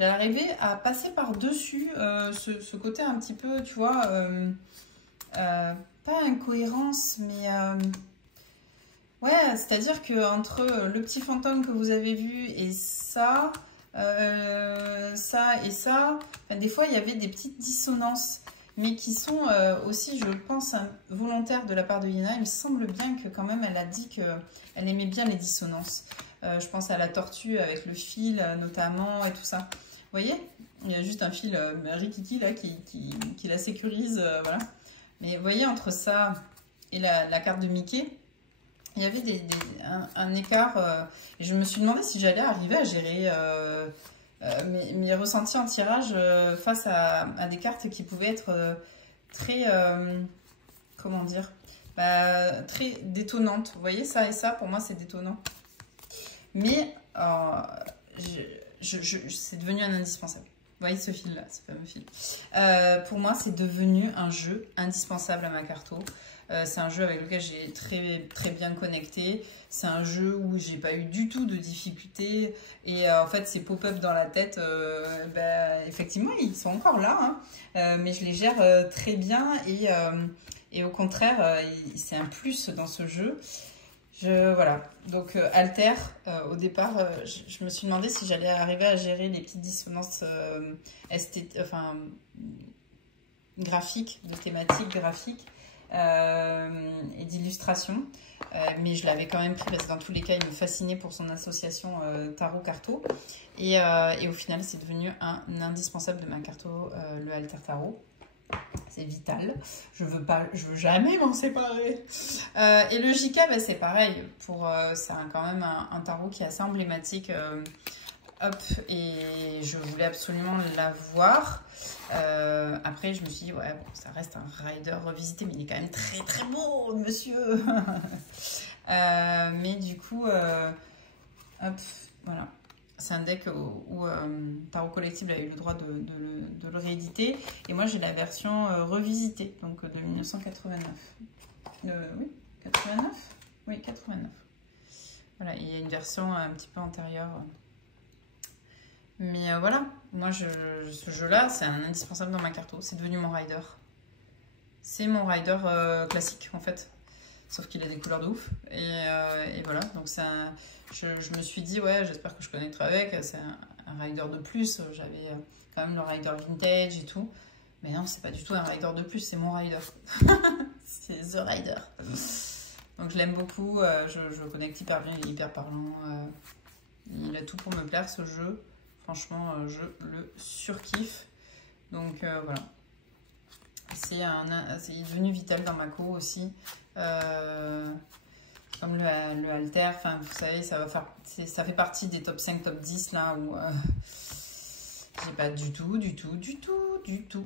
arriver à passer par-dessus ce côté un petit peu, tu vois, pas incohérence, mais ouais, c'est-à-dire que entre le petit fantôme que vous avez vu et ça et ça, enfin, des fois, il y avait des petites dissonances, mais qui sont aussi, je pense, volontaires de la part de Iéna. Il me semble bien que quand même, elle a dit qu'elle aimait bien les dissonances. Je pense à la tortue avec le fil, notamment, et tout ça. Vous voyez, il y a juste un fil rikiki, là, qui la sécurise, voilà. Mais vous voyez, entre ça et la carte de Mickey, il y avait un écart, et je me suis demandé si j'allais arriver à gérer mes ressentis en tirage face à des cartes qui pouvaient être très, comment dire, très détonnantes. Vous voyez, ça et ça, pour moi, c'est détonnant. Mais c'est devenu un indispensable. Vous voyez ce fil-là, ce fameux fil. Pour moi, c'est devenu un jeu indispensable à ma carto. C'est un jeu avec lequel j'ai très bien connecté. C'est un jeu où j'ai pas eu du tout de difficultés. Et en fait, ces pop-up dans la tête, effectivement, ils sont encore là. Hein. Mais je les gère très bien. Et au contraire, c'est un plus dans ce jeu. Voilà. Donc, Alter, au départ, je me suis demandé si j'allais arriver à gérer les petites dissonances graphiques, de thématiques graphiques. Et d'illustration, mais je l'avais quand même pris parce que dans tous les cas il me fascinait pour son association tarot carto et au final c'est devenu un indispensable de ma carto, le Alter Tarot. C'est vital, je veux jamais m'en séparer. Et le JK, c'est pareil, c'est quand même un tarot qui est assez emblématique. Hop, et je voulais absolument l'avoir. Après, je me suis dit, ouais, bon, ça reste un rider revisité, mais il est quand même très très beau, monsieur. Mais du coup, hop, voilà. C'est un deck où Tarot Collectible a eu le droit de le rééditer. Et moi, j'ai la version revisitée, donc de 1989. Oui, 89 ? Oui, 89. Voilà, il y a une version un petit peu antérieure. Mais voilà, moi, ce jeu-là, c'est un indispensable dans ma carto. C'est devenu mon rider. C'est mon rider classique, en fait. Sauf qu'il a des couleurs de ouf. Et voilà, donc je me suis dit, ouais, j'espère que je connaîtrai avec. C'est un rider de plus. J'avais quand même le rider vintage et tout. Mais non, c'est pas du tout un rider de plus, c'est mon rider. C'est The Rider. Donc je l'aime beaucoup, je connecte hyper bien, il est hyper parlant. Il a tout pour me plaire, ce jeu. Franchement, je le surkiffe. Donc voilà. C'est devenu vital dans ma co aussi. Comme le Alter, enfin vous savez, ça fait partie des top 5, top 10 là où j'ai pas du tout,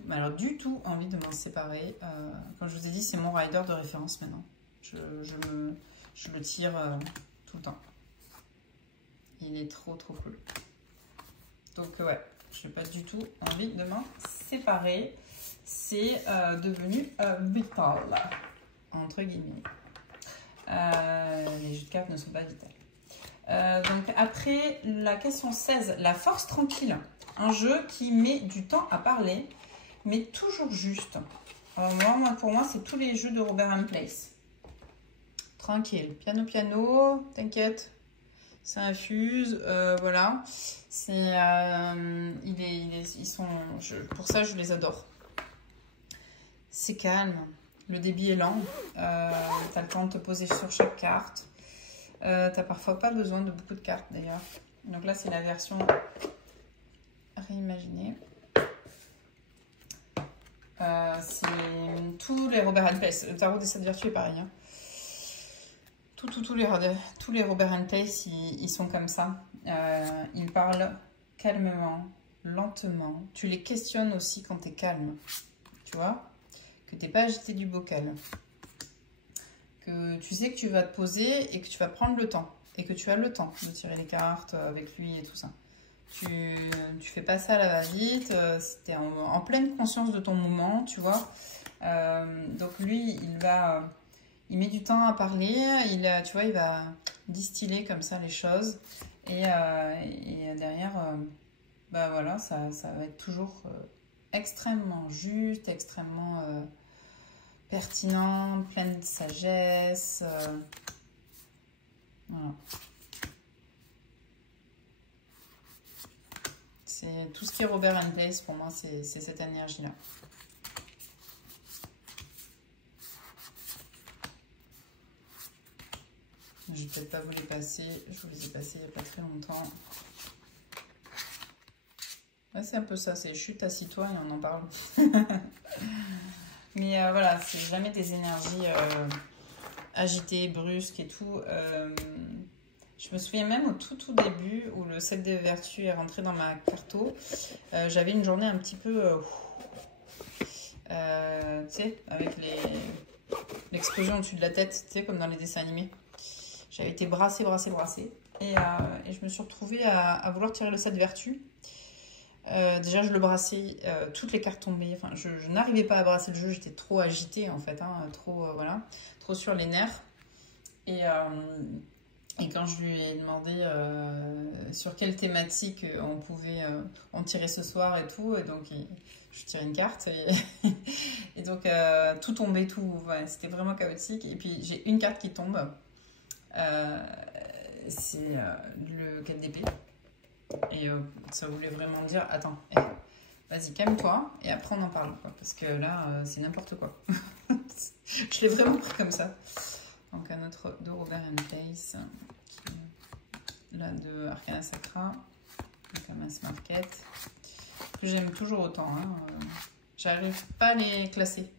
mais alors du tout envie de m'en séparer. Comme je vous ai dit, c'est mon rider de référence maintenant. Je le tire tout le temps. Il est trop cool. Donc ouais, je n'ai pas du tout envie de m'en séparer. C'est devenu vital, entre guillemets. Les jeux de cartes ne sont pas vitaux. Donc après, la question 16, la force tranquille. Un jeu qui met du temps à parler, mais toujours juste. Alors moi, pour moi, c'est tous les jeux de Robert Place. Tranquille, piano, piano, t'inquiète, ça infuse, voilà. Pour ça, je les adore. C'est calme, le débit est lent, t'as le temps de te poser sur chaque carte. T'as parfois pas besoin de beaucoup de cartes d'ailleurs. Donc là, c'est la version réimaginée. C'est tous les Robert Place. Le tarot des 7 vertus est pareil. Hein. Tous les Robert Place, ils sont comme ça. Ils parlent calmement, lentement. Tu les questionnes aussi quand tu es calme. Tu vois? Que tu n'es pas agité du bocal. Que tu sais que tu vas te poser et que tu vas prendre le temps. Et que tu as le temps de tirer les cartes avec lui et tout ça. Tu fais pas ça à la va-vite. Tu es en pleine conscience de ton moment, tu vois. Donc lui, il met du temps à parler. Tu vois, il va distiller comme ça les choses. Et derrière, bah voilà, ça va être toujours extrêmement juste, extrêmement pertinent, plein de sagesse. Voilà. C'est tout ce qui est Robert Place, pour moi, c'est cette énergie-là. Je vais peut-être pas vous les passer. Je vous les ai passés il n'y a pas très longtemps. Ouais, c'est un peu ça. C'est chute, assis-toi et on en parle. Mais voilà, c'est jamais des énergies agitées, brusques et tout. Je me souviens même au tout début où le 7 des vertus est rentré dans ma carto. J'avais une journée un petit peu... tu sais, avec l'explosion au-dessus de la tête, tu sais, comme dans les dessins animés. J'avais été brassée. Et je me suis retrouvée à vouloir tirer le 7 vertus. Déjà, je le brassais, toutes les cartes tombaient. Enfin, je n'arrivais pas à brasser le jeu, j'étais trop agitée en fait, hein, voilà, trop sur les nerfs. Et quand je lui ai demandé sur quelle thématique on pouvait en tirer ce soir et tout, et donc je tirais une carte et donc tout tombait, ouais, c'était vraiment chaotique. Et puis j'ai une carte qui tombe, c'est le 4 d'épée. Et ça voulait vraiment dire, attends, vas-y, calme-toi, et après on en parle, quoi, parce que là, c'est n'importe quoi. Je l'ai vraiment pris comme ça. Donc un autre de Robert Place, là de Arcana Sacra, donc la Mass Market, que j'aime toujours autant. Hein. J'arrive pas à les classer.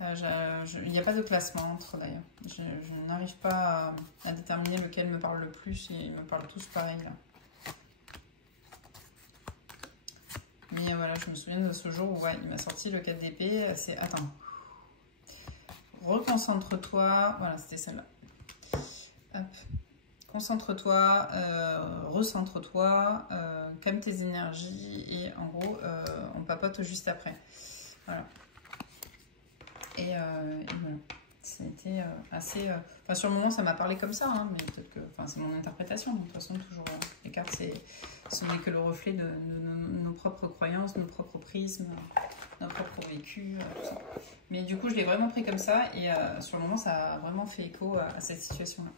Il n'y a pas de classement entre d'ailleurs. Je n'arrive pas à déterminer lequel me parle le plus, et ils me parlent tous pareil là. Mais voilà, je me souviens de ce jour où ouais, il m'a sorti le 4 d'épée. C'est attends. Reconcentre-toi. Voilà, c'était celle-là. Hop. Concentre-toi, recentre-toi, calme tes énergies et en gros, on papote juste après. Voilà. Et voilà. C'était assez... Enfin, sur le moment, ça m'a parlé comme ça, hein, mais peut-être que... Enfin, c'est mon interprétation. De toute façon, toujours, les cartes, ce n'est que le reflet de nos propres croyances, nos propres prismes, nos propres vécus, tout ça. Mais du coup, je l'ai vraiment pris comme ça, et sur le moment, ça a vraiment fait écho à cette situation-là.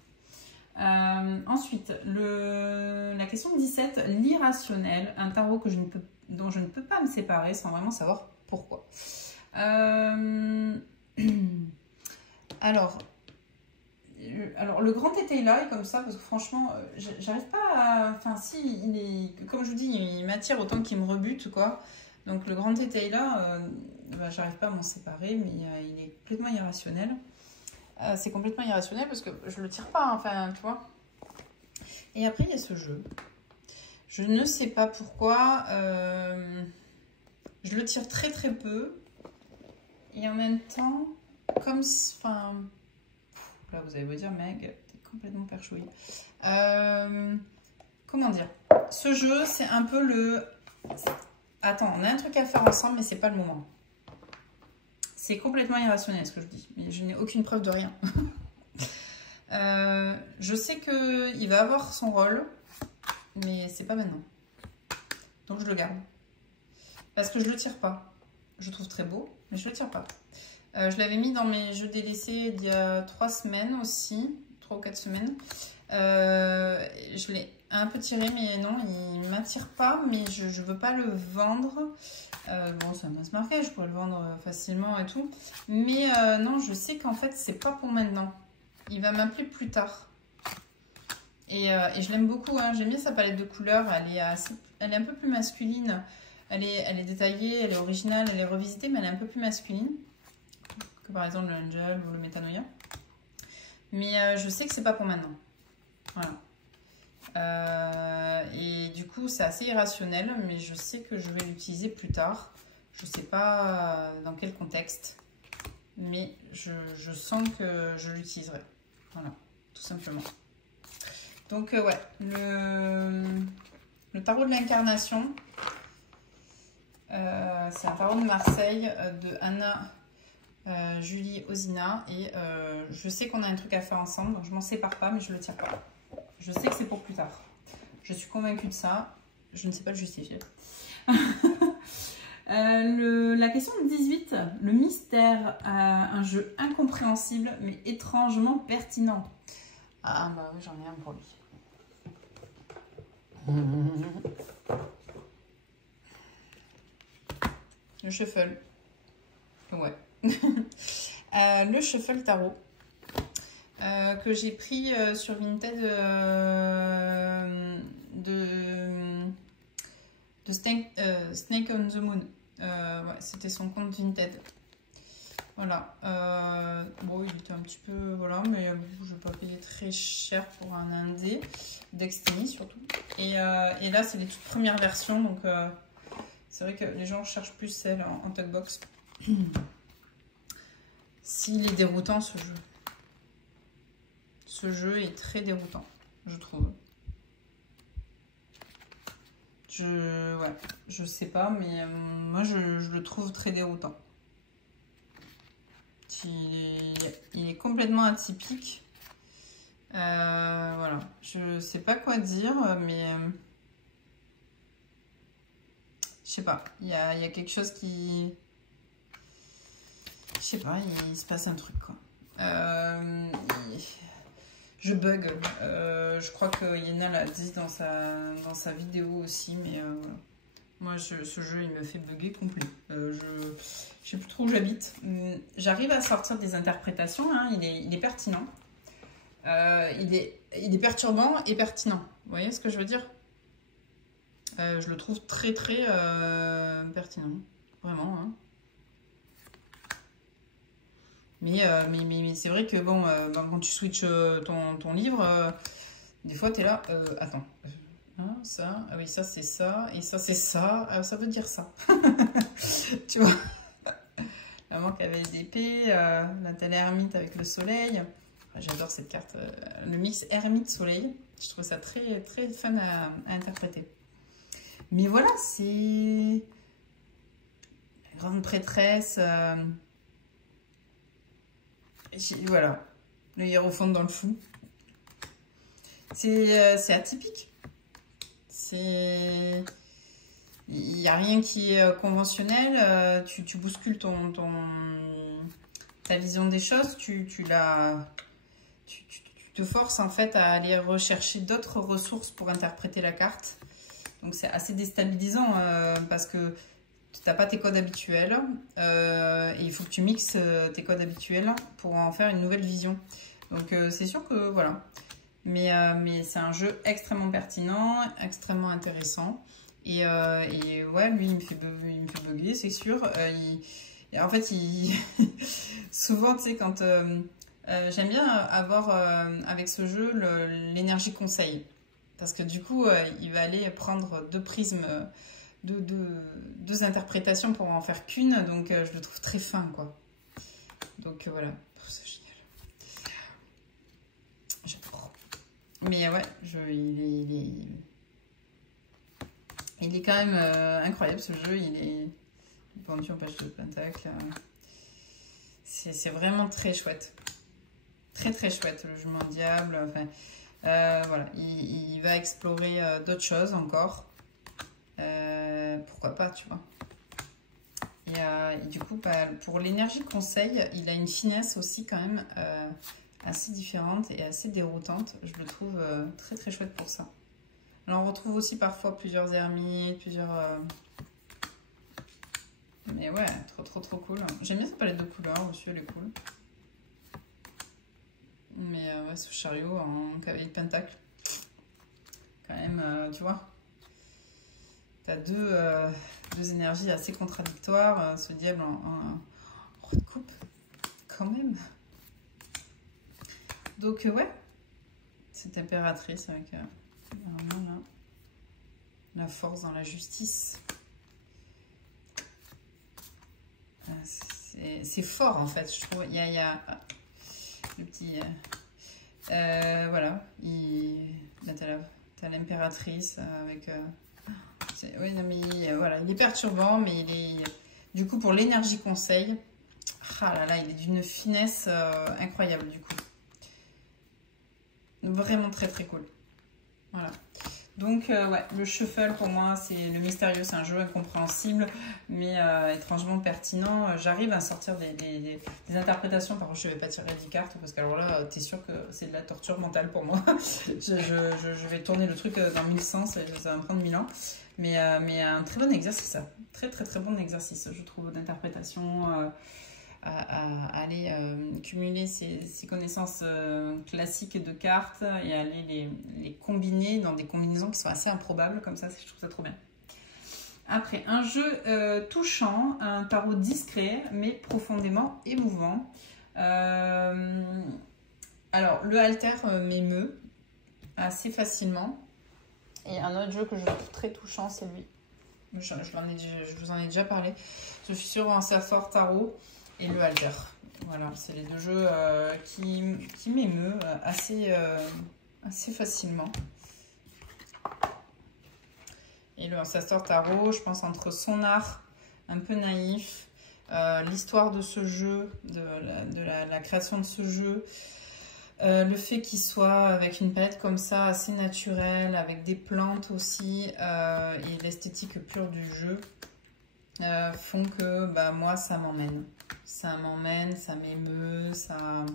Ensuite, la question 17, l'irrationnel, un tarot dont je ne peux pas me séparer sans vraiment savoir pourquoi. Alors, le grand été là est comme ça parce que franchement, j'arrive pas à... Enfin, si, comme je vous dis, il m'attire autant qu'il me rebute, quoi. Donc, le grand été là, bah, j'arrive pas à m'en séparer, mais il est complètement irrationnel. C'est complètement irrationnel parce que je le tire pas, enfin, tu vois. Et après, il y a ce jeu. Je ne sais pas pourquoi. Je le tire très peu. Et en même temps, comme si... Enfin... Là, vous allez vous dire, Meg, t'es complètement perchouille. Comment dire? Ce jeu, c'est un peu le... Attends, on a un truc à faire ensemble, mais c'est pas le moment. C'est complètement irrationnel, ce que je dis. Mais je n'ai aucune preuve de rien. Je sais qu'il va avoir son rôle, mais c'est pas maintenant. Donc je le garde. Parce que je le tire pas. Je le trouve très beau, mais je le tire pas. Je l'avais mis dans mes jeux délaissés il y a 3 semaines aussi. 3 ou 4 semaines. Je l'ai un peu tiré, mais non, il m'attire pas. Mais je veux pas le vendre. Bon, ça va se marquer, je pourrais le vendre facilement et tout. Mais non, je sais qu'en fait, c'est pas pour maintenant. Il va m'appeler plus tard. Et je l'aime beaucoup, hein. J'aime bien sa palette de couleurs. Elle est un peu plus masculine. Elle est détaillée, elle est originale, elle est revisitée, mais elle est un peu plus masculine que par exemple le Angel ou le Metanoia. Mais je sais que c'est pas pour maintenant. Voilà. Et du coup, c'est assez irrationnel, mais je sais que je vais l'utiliser plus tard. Je sais pas dans quel contexte, mais je sens que je l'utiliserai. Voilà, tout simplement. Donc ouais, le tarot de l'incarnation, c'est un tarot de Marseille de Anna Julie Ozina. Et je sais qu'on a un truc à faire ensemble, donc je m'en sépare pas, mais je le tire pas. Je sais que c'est pour plus tard. Je suis convaincue de ça. Je ne sais pas le justifier. La question 18. Le mystère, un jeu incompréhensible mais étrangement pertinent. Ah bah oui, j'en ai un pour lui. Le shuffle. Ouais. Le shuffle tarot. Que j'ai pris sur Vinted de Snake on the Moon. Ouais, c'était son compte Vinted. Voilà. Bon, il était un petit peu... Voilà, mais je n'ai pas payé très cher pour un indé. Destiny surtout. Et là, c'est les toutes premières versions. Donc, c'est vrai que les gens cherchent plus celles en talkbox. S'il est déroutant, ce jeu. Ce jeu est très déroutant, je trouve. Ouais, je sais pas, mais moi, je le trouve très déroutant. Il est complètement atypique. Voilà, je sais pas quoi dire, mais je sais pas. Il y a quelque chose qui... Je sais pas, il se passe un truc, quoi. Je bug. Je crois que Yéna l'a dit dans sa vidéo aussi, mais moi, ce jeu, il me fait bugger complet. Je sais plus trop où j'habite. J'arrive à sortir des interprétations, hein, il est pertinent. Il est perturbant et pertinent. Vous voyez ce que je veux dire? Je le trouve très, très pertinent. Vraiment, hein. Mais c'est vrai que bon, quand tu switches ton livre, des fois tu es là, attends, ça, ah oui, ça c'est ça, et ça c'est ça, ça veut dire ça. Tu vois, la manque avec l'épée, la telle ermite avec le soleil. J'adore cette carte, le mix ermite-soleil. Je trouve ça très, très fun à interpréter. Mais voilà, c'est la grande prêtresse. Voilà, le hiérophante dans le fou. C'est atypique. Il n'y a rien qui est conventionnel. Tu bouscules ta vision des choses. Tu te forces en fait à aller rechercher d'autres ressources pour interpréter la carte. Donc c'est assez déstabilisant parce que tu n'as pas tes codes habituels et il faut que tu mixes tes codes habituels pour en faire une nouvelle vision. Donc c'est sûr que voilà. Mais c'est un jeu extrêmement pertinent, extrêmement intéressant. Et ouais, lui, il me fait bugger, c'est sûr. En fait, souvent, tu sais, quand... j'aime bien avoir avec ce jeu l'énergie conseil. Parce que du coup, il va aller prendre deux prismes... Deux interprétations pour en faire qu'une, donc je le trouve très fin, quoi. Donc voilà, c'est génial. J'adore. Mais ouais, il est quand même incroyable ce jeu. Il est pendu en page de pentacle. C'est vraiment très chouette. Très très chouette, le jument diable. Enfin, voilà, il va explorer d'autres choses encore. Pourquoi pas, tu vois. Et du coup, bah, pour l'énergie conseil, il a une finesse aussi quand même assez différente et assez déroutante. Je le trouve très très chouette pour ça. Alors on retrouve aussi parfois plusieurs ermites, plusieurs... Mais ouais, trop cool. J'aime bien cette palette de couleurs aussi, elle est cool. Mais ouais, ce chariot en cavalier de pentacle, quand même, tu vois, t'as deux énergies assez contradictoires. Ce diable en roi de coupe, quand même. Donc ouais, cette impératrice avec vraiment là, la force dans la justice. C'est fort en fait, je trouve. Il y a le petit... voilà, là t'as l'impératrice avec... oui, non, mais voilà, il est perturbant, mais il est... Du coup, pour l'énergie conseil, ah là là, il est d'une finesse incroyable du coup. Vraiment très très cool. Voilà. Donc, ouais, le shuffle pour moi, c'est le mystérieux, c'est un jeu incompréhensible, mais étrangement pertinent. J'arrive à sortir des interprétations. Par contre, je ne vais pas tirer 10 cartes parce que alors là, tu es sûr que c'est de la torture mentale pour moi. je vais tourner le truc dans 1000 sens et ça va me prendre 1000 ans. Mais un très bon exercice, ça. Très très très bon exercice, je trouve, d'interprétation. À aller cumuler ces connaissances classiques de cartes et aller les combiner dans des combinaisons qui sont assez improbables, comme ça, je trouve ça trop bien. Après, un jeu touchant, un tarot discret mais profondément émouvant. Alors, le halter m'émeut assez facilement. Et un autre jeu que je trouve très touchant, c'est lui. Je vous en ai déjà parlé. Je suis sur Ancestor Tarot et le halter. Voilà, c'est les deux jeux qui m'émeut assez facilement. Et le Ancestor Tarot, je pense entre son art un peu naïf, l'histoire de ce jeu, de la création de ce jeu, le fait qu'il soit avec une palette comme ça, assez naturelle, avec des plantes aussi, et l'esthétique pure du jeu, font que bah, moi, ça m'emmène. Ça m'emmène, ça m'émeut, ça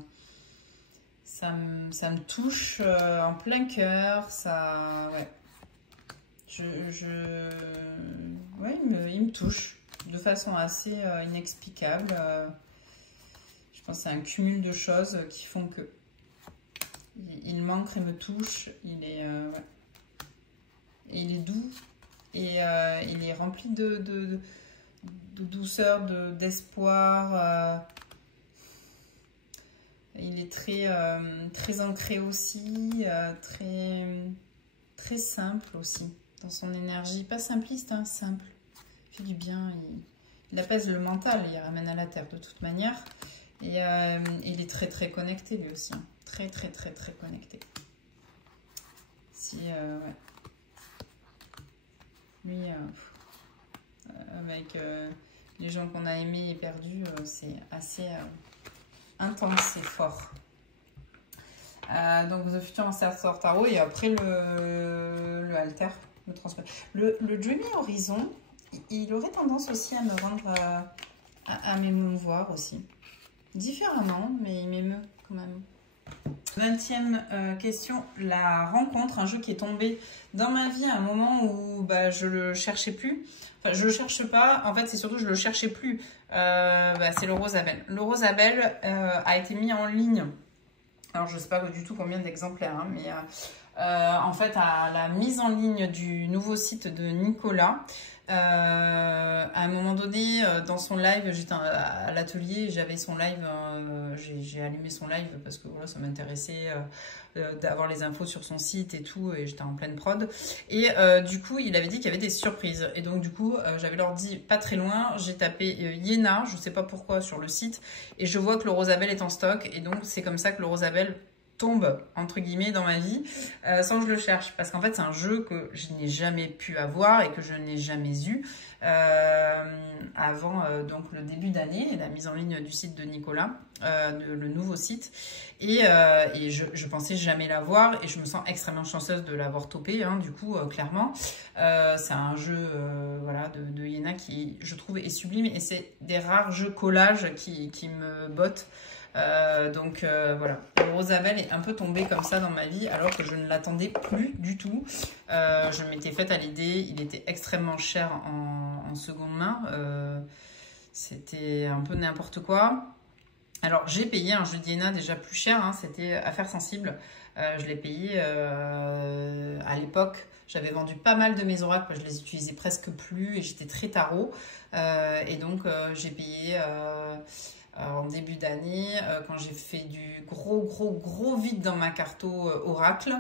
me touche en plein cœur, ça... Ouais. Ouais, il me touche de façon assez inexplicable. Je pense que c'est un cumul de choses qui font que il m'ancre et me touche. Il est, ouais. Et il est doux et il est rempli de douceur, d'espoir. Il est très ancré aussi, très simple aussi dans son énergie. Pas simpliste, hein, simple. Il fait du bien, il apaise le mental, il ramène à la terre de toute manière. Et il est très connecté lui aussi. Hein. Très connecté. Si, ouais. Lui, avec les gens qu'on a aimés et perdus, c'est assez intense et fort. Donc The Future Ancestor Tarot et après le halter, le transfert. Le Dreamy Horizon, il aurait tendance aussi à me rendre à m'émouvoir aussi. Différemment, mais il m'émeut quand même. 20e question, la rencontre, un jeu qui est tombé dans ma vie à un moment où bah, je le cherchais plus. Enfin, je le cherche pas, en fait, c'est surtout que je le cherchais plus. Bah, c'est le Rosabelle. Le Rosabelle a été mis en ligne. Alors, je sais pas du tout combien d'exemplaires, hein, mais en fait, à la mise en ligne du nouveau site de Nicolas, à un moment donné, dans son live, j'étais à l'atelier, j'avais son live, j'ai allumé son live parce que voilà, ça m'intéressait d'avoir les infos sur son site et tout, et j'étais en pleine prod. Et du coup, il avait dit qu'il y avait des surprises. Et donc, du coup, j'avais l'ordi pas très loin, j'ai tapé Iéna, je sais pas pourquoi, sur le site, et je vois que le Rosabelle est en stock. Et donc, c'est comme ça que le Rosabelle tombe entre guillemets dans ma vie sans que je le cherche, parce qu'en fait c'est un jeu que je n'ai jamais pu avoir et que je n'ai jamais eu avant donc le début d'année et la mise en ligne du site de Nicolas, le nouveau site, et je pensais jamais l'avoir et je me sens extrêmement chanceuse de l'avoir topé, hein, du coup clairement c'est un jeu voilà, de Iéna qui je trouve est sublime et c'est des rares jeux collages qui me bottent. Donc voilà, le Rosabelle est un peu tombé comme ça dans ma vie alors que je ne l'attendais plus du tout. Je m'étais faite à l'idée, il était extrêmement cher en seconde main, c'était un peu n'importe quoi. Alors j'ai payé un jeu d'Iéna déjà plus cher, hein, c'était Affaires sensibles, je l'ai payé à l'époque. J'avais vendu pas mal de mes oracles, je les utilisais presque plus et j'étais très tarot, et donc j'ai payé en début d'année, quand j'ai fait du gros vide dans ma carto oracle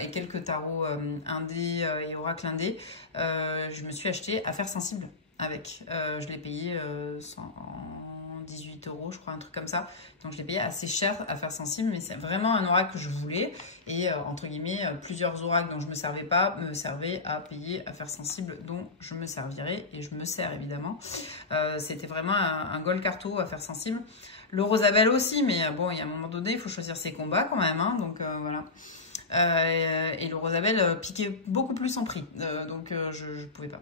et quelques tarots indés et oracle indé, je me suis acheté Affaires sensibles avec. Je l'ai payé 118 € je crois, un truc comme ça. Donc je l'ai payé assez cher, Affaires sensibles, mais c'est vraiment un oracle que je voulais. Et entre guillemets, plusieurs oracles dont je me servais pas me servaient à payer Affaires sensibles dont je me servirai. Et je me sers évidemment. C'était vraiment un gold carto, Affaires sensibles. Le Rosabelle aussi, mais bon, il y a un moment donné, il faut choisir ses combats quand même, hein, donc voilà. Et le Rosabelle piquait beaucoup plus en prix, donc je pouvais pas.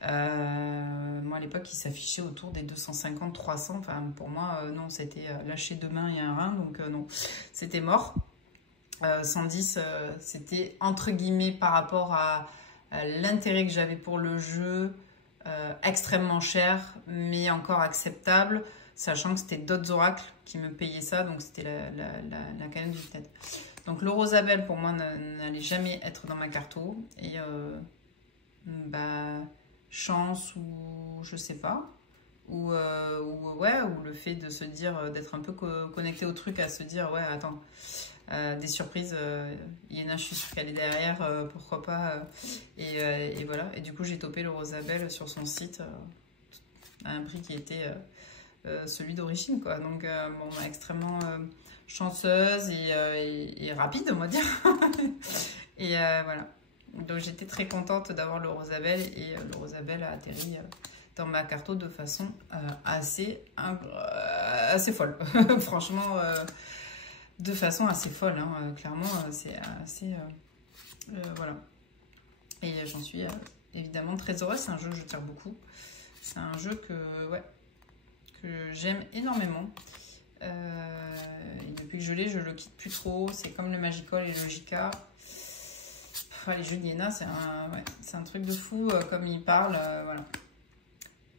Moi à l'époque il s'affichait autour des 250-300, enfin pour moi non, c'était lâcher deux mains et un rein, donc non, c'était mort. 110 c'était entre guillemets par rapport à l'intérêt que j'avais pour le jeu, extrêmement cher mais encore acceptable, sachant que c'était d'autres oracles qui me payaient ça, donc c'était la canne du tête. Donc le Rosabelle pour moi n'allait jamais être dans ma carto, et bah, chance ou je sais pas, ou le fait de se dire, d'être un peu connecté au truc, à se dire ouais attends, des surprises, Iéna je suis sûre qu'elle est derrière, pourquoi pas, et voilà, et du coup j'ai topé le Rosabelle sur son site à un prix qui était celui d'origine, quoi. Donc bon, extrêmement chanceuse et rapide, on va dire. Et voilà, donc j'étais très contente d'avoir le Rosabelle, et le Rosabelle a atterri dans ma carto de façon assez folle. Franchement, de façon assez folle, hein. Clairement c'est assez voilà, et j'en suis évidemment très heureuse. C'est un jeu que je tire beaucoup, c'est un jeu que j'aime énormément, et depuis que je l'ai, je le quitte plus trop. C'est comme le Magical et le JK. Les jeux d'Iéna, c'est un truc de fou, comme il parle, voilà.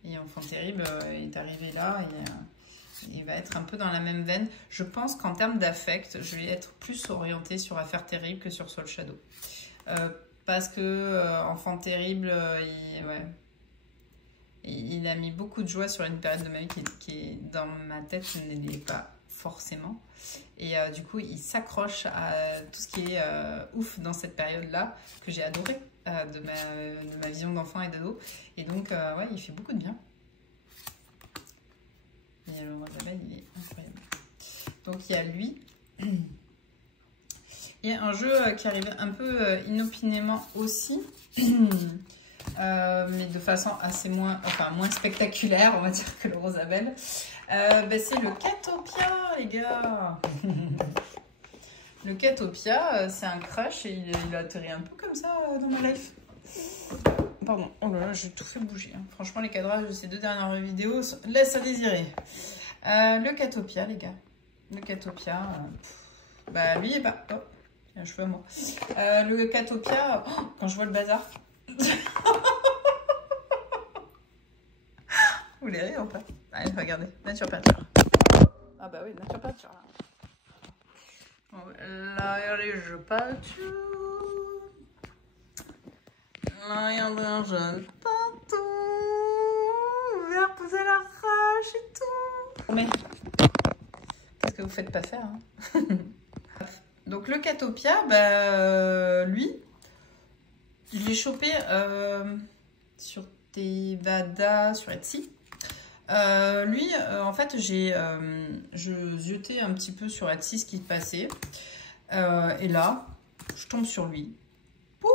Et Enfant Terrible est arrivé là, et il va être un peu dans la même veine. Je pense qu'en termes d'affect, je vais être plus orientée sur Affaires Terribles que sur Soul Shadow, parce que Enfant Terrible, il a mis beaucoup de joie sur une période de ma vie qui dans ma tête ne l'est pas forcément, et du coup il s'accroche à tout ce qui est ouf dans cette période là que j'ai adoré, de ma vision d'enfant et d'ado, et donc ouais, il fait beaucoup de bien. Et alors Rosabelle, il est incroyable. Donc il y a lui. Il y a un jeu qui arrive un peu inopinément aussi, mais de façon assez moins spectaculaire, on va dire, que le Rosabelle. C'est le Catopia, les gars. Le Catopia, c'est un crash, et il a atterri un peu comme ça dans ma life. Pardon, oh là là, j'ai tout fait bouger, hein. Franchement, les cadrages de ces deux dernières vidéos laissent à désirer. Le Catopia, les gars. Le Catopia, bah lui, il est pas... Oh, il y a un cheveu à moi. Le Catopia, quand je vois le bazar... Vous les rire ou pas? Allez, regardez, nature peinture. Ah bah oui, nature peinture. Là, il y a les jeux peinture. Là, il y a un jeune pinton. Vert poser la rage et tout. Mais qu'est-ce que vous faites pas faire, hein? Donc le Catopia, bah, lui, je l'ai chopé sur Tevada, sur Etsy. En fait, je ziotais un petit peu sur Etsy ce qui passait. Et là, je tombe sur lui. Pouh,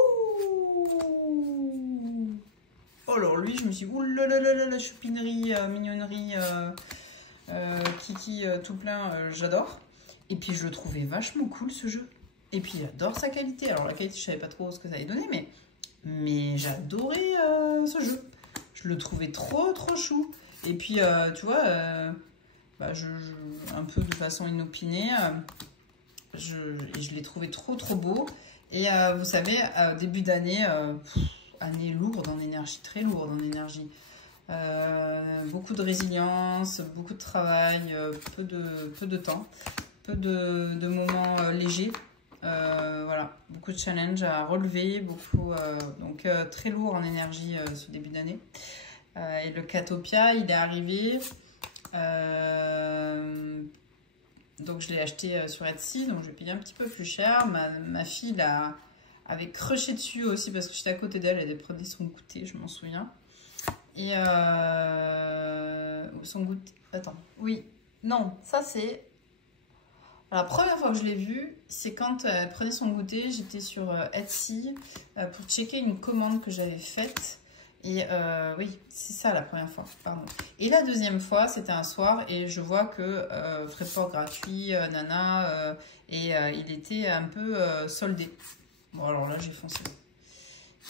oh, alors lui, je me suis dit, ouh là là là là, la chopinerie, mignonnerie, kiki, tout plein, j'adore. Et puis, je le trouvais vachement cool, ce jeu. Et puis, j'adore sa qualité. Alors, la qualité, je savais pas trop ce que ça allait donner, mais j'adorais ce jeu. Je le trouvais trop, trop chou. Et puis, tu vois, un peu de façon inopinée, je l'ai trouvé trop, trop beau. Et vous savez, début d'année, année lourde en énergie, très lourde en énergie. Beaucoup de résilience, beaucoup de travail, peu de temps, peu de moments légers. Voilà, beaucoup de challenges à relever, donc très lourd en énergie ce début d'année. Et le Catopia, il est arrivé. Donc je l'ai acheté sur Etsy, donc je l'ai payé un petit peu plus cher. Ma fille avait crushé dessus aussi parce que j'étais à côté d'elle, elle prenait son goûter, je m'en souviens. Et son goûter. Attends, oui, non, ça c'est. La première fois que je l'ai vue, c'est quand elle prenait son goûter, j'étais sur Etsy pour checker une commande que j'avais faite. Et oui, c'est ça la première fois, pardon. Et la deuxième fois, c'était un soir et je vois que frais de port gratuit, nana, et il était un peu soldé. Bon, alors là, j'ai foncé.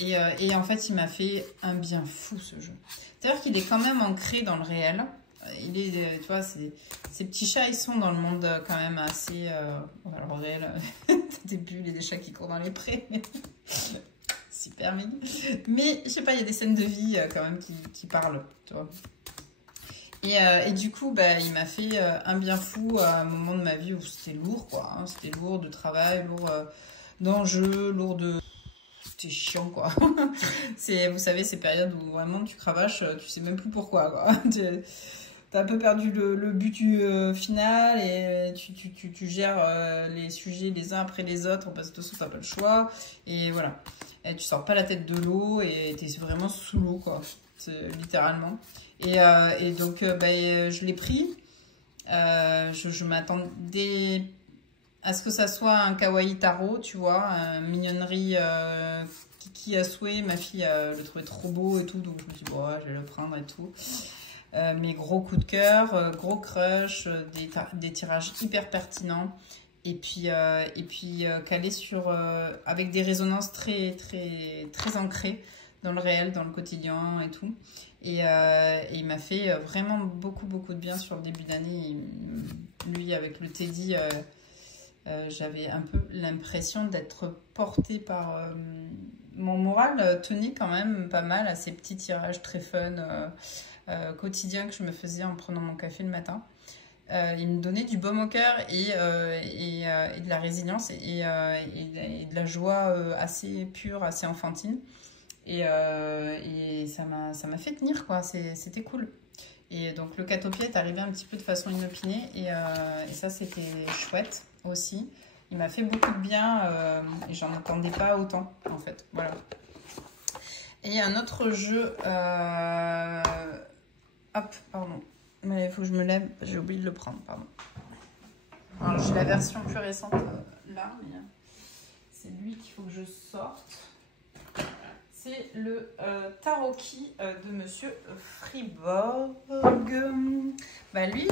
Et en fait, il m'a fait un bien fou ce jeu. C'est-à-dire qu'il est quand même ancré dans le réel. Tu vois, ces petits chats, ils sont dans le monde quand même assez... alors réel, des bulles et des chats qui courent dans les prés. Super mignon. Mais je sais pas, il y a des scènes de vie quand même qui parlent, tu vois. Et du coup, il m'a fait un bien fou à un moment de ma vie où c'était lourd, quoi. Hein. C'était lourd de travail, lourd d'enjeux, lourd de... C'était chiant, quoi. Vous savez, ces périodes où vraiment tu cravaches, tu sais même plus pourquoi, quoi. T'as un peu perdu le but final et tu gères les sujets les uns après les autres parce que de toute façon t'as pas le choix et voilà. Et tu sors pas la tête de l'eau et t'es vraiment sous l'eau, quoi, littéralement. Et donc je l'ai pris. Je m'attendais à ce que ça soit un kawaii taro, tu vois, une mignonnerie kiki à souhait. Ma fille le trouvait trop beau et tout, donc je me suis dit, bon, ouais, je vais le prendre et tout. Mes gros coups de cœur, gros crush, des tirages hyper pertinents et puis calé avec des résonances très très très ancrées dans le réel, dans le quotidien et tout. Et il m'a fait vraiment beaucoup de bien sur le début d'année. Lui avec le Teddy, j'avais un peu l'impression d'être portée par mon moral tenait quand même pas mal à ces petits tirages très fun. Quotidien que je me faisais en prenant mon café le matin. Il me donnait du baume au cœur et de la résilience et de la joie assez pure, assez enfantine. Et ça m'a fait tenir, quoi. C'était cool. Et donc le Catopia est arrivé un petit peu de façon inopinée et ça c'était chouette aussi. Il m'a fait beaucoup de bien et j'en attendais pas autant en fait. Voilà. Et un autre jeu... Hop, pardon. Mais il faut que je me lève. J'ai oublié de le prendre, pardon. Alors, j'ai la version plus récente là, mais c'est lui qu'il faut que je sorte. C'est le Taroki de Monsieur Fribourg. Lui,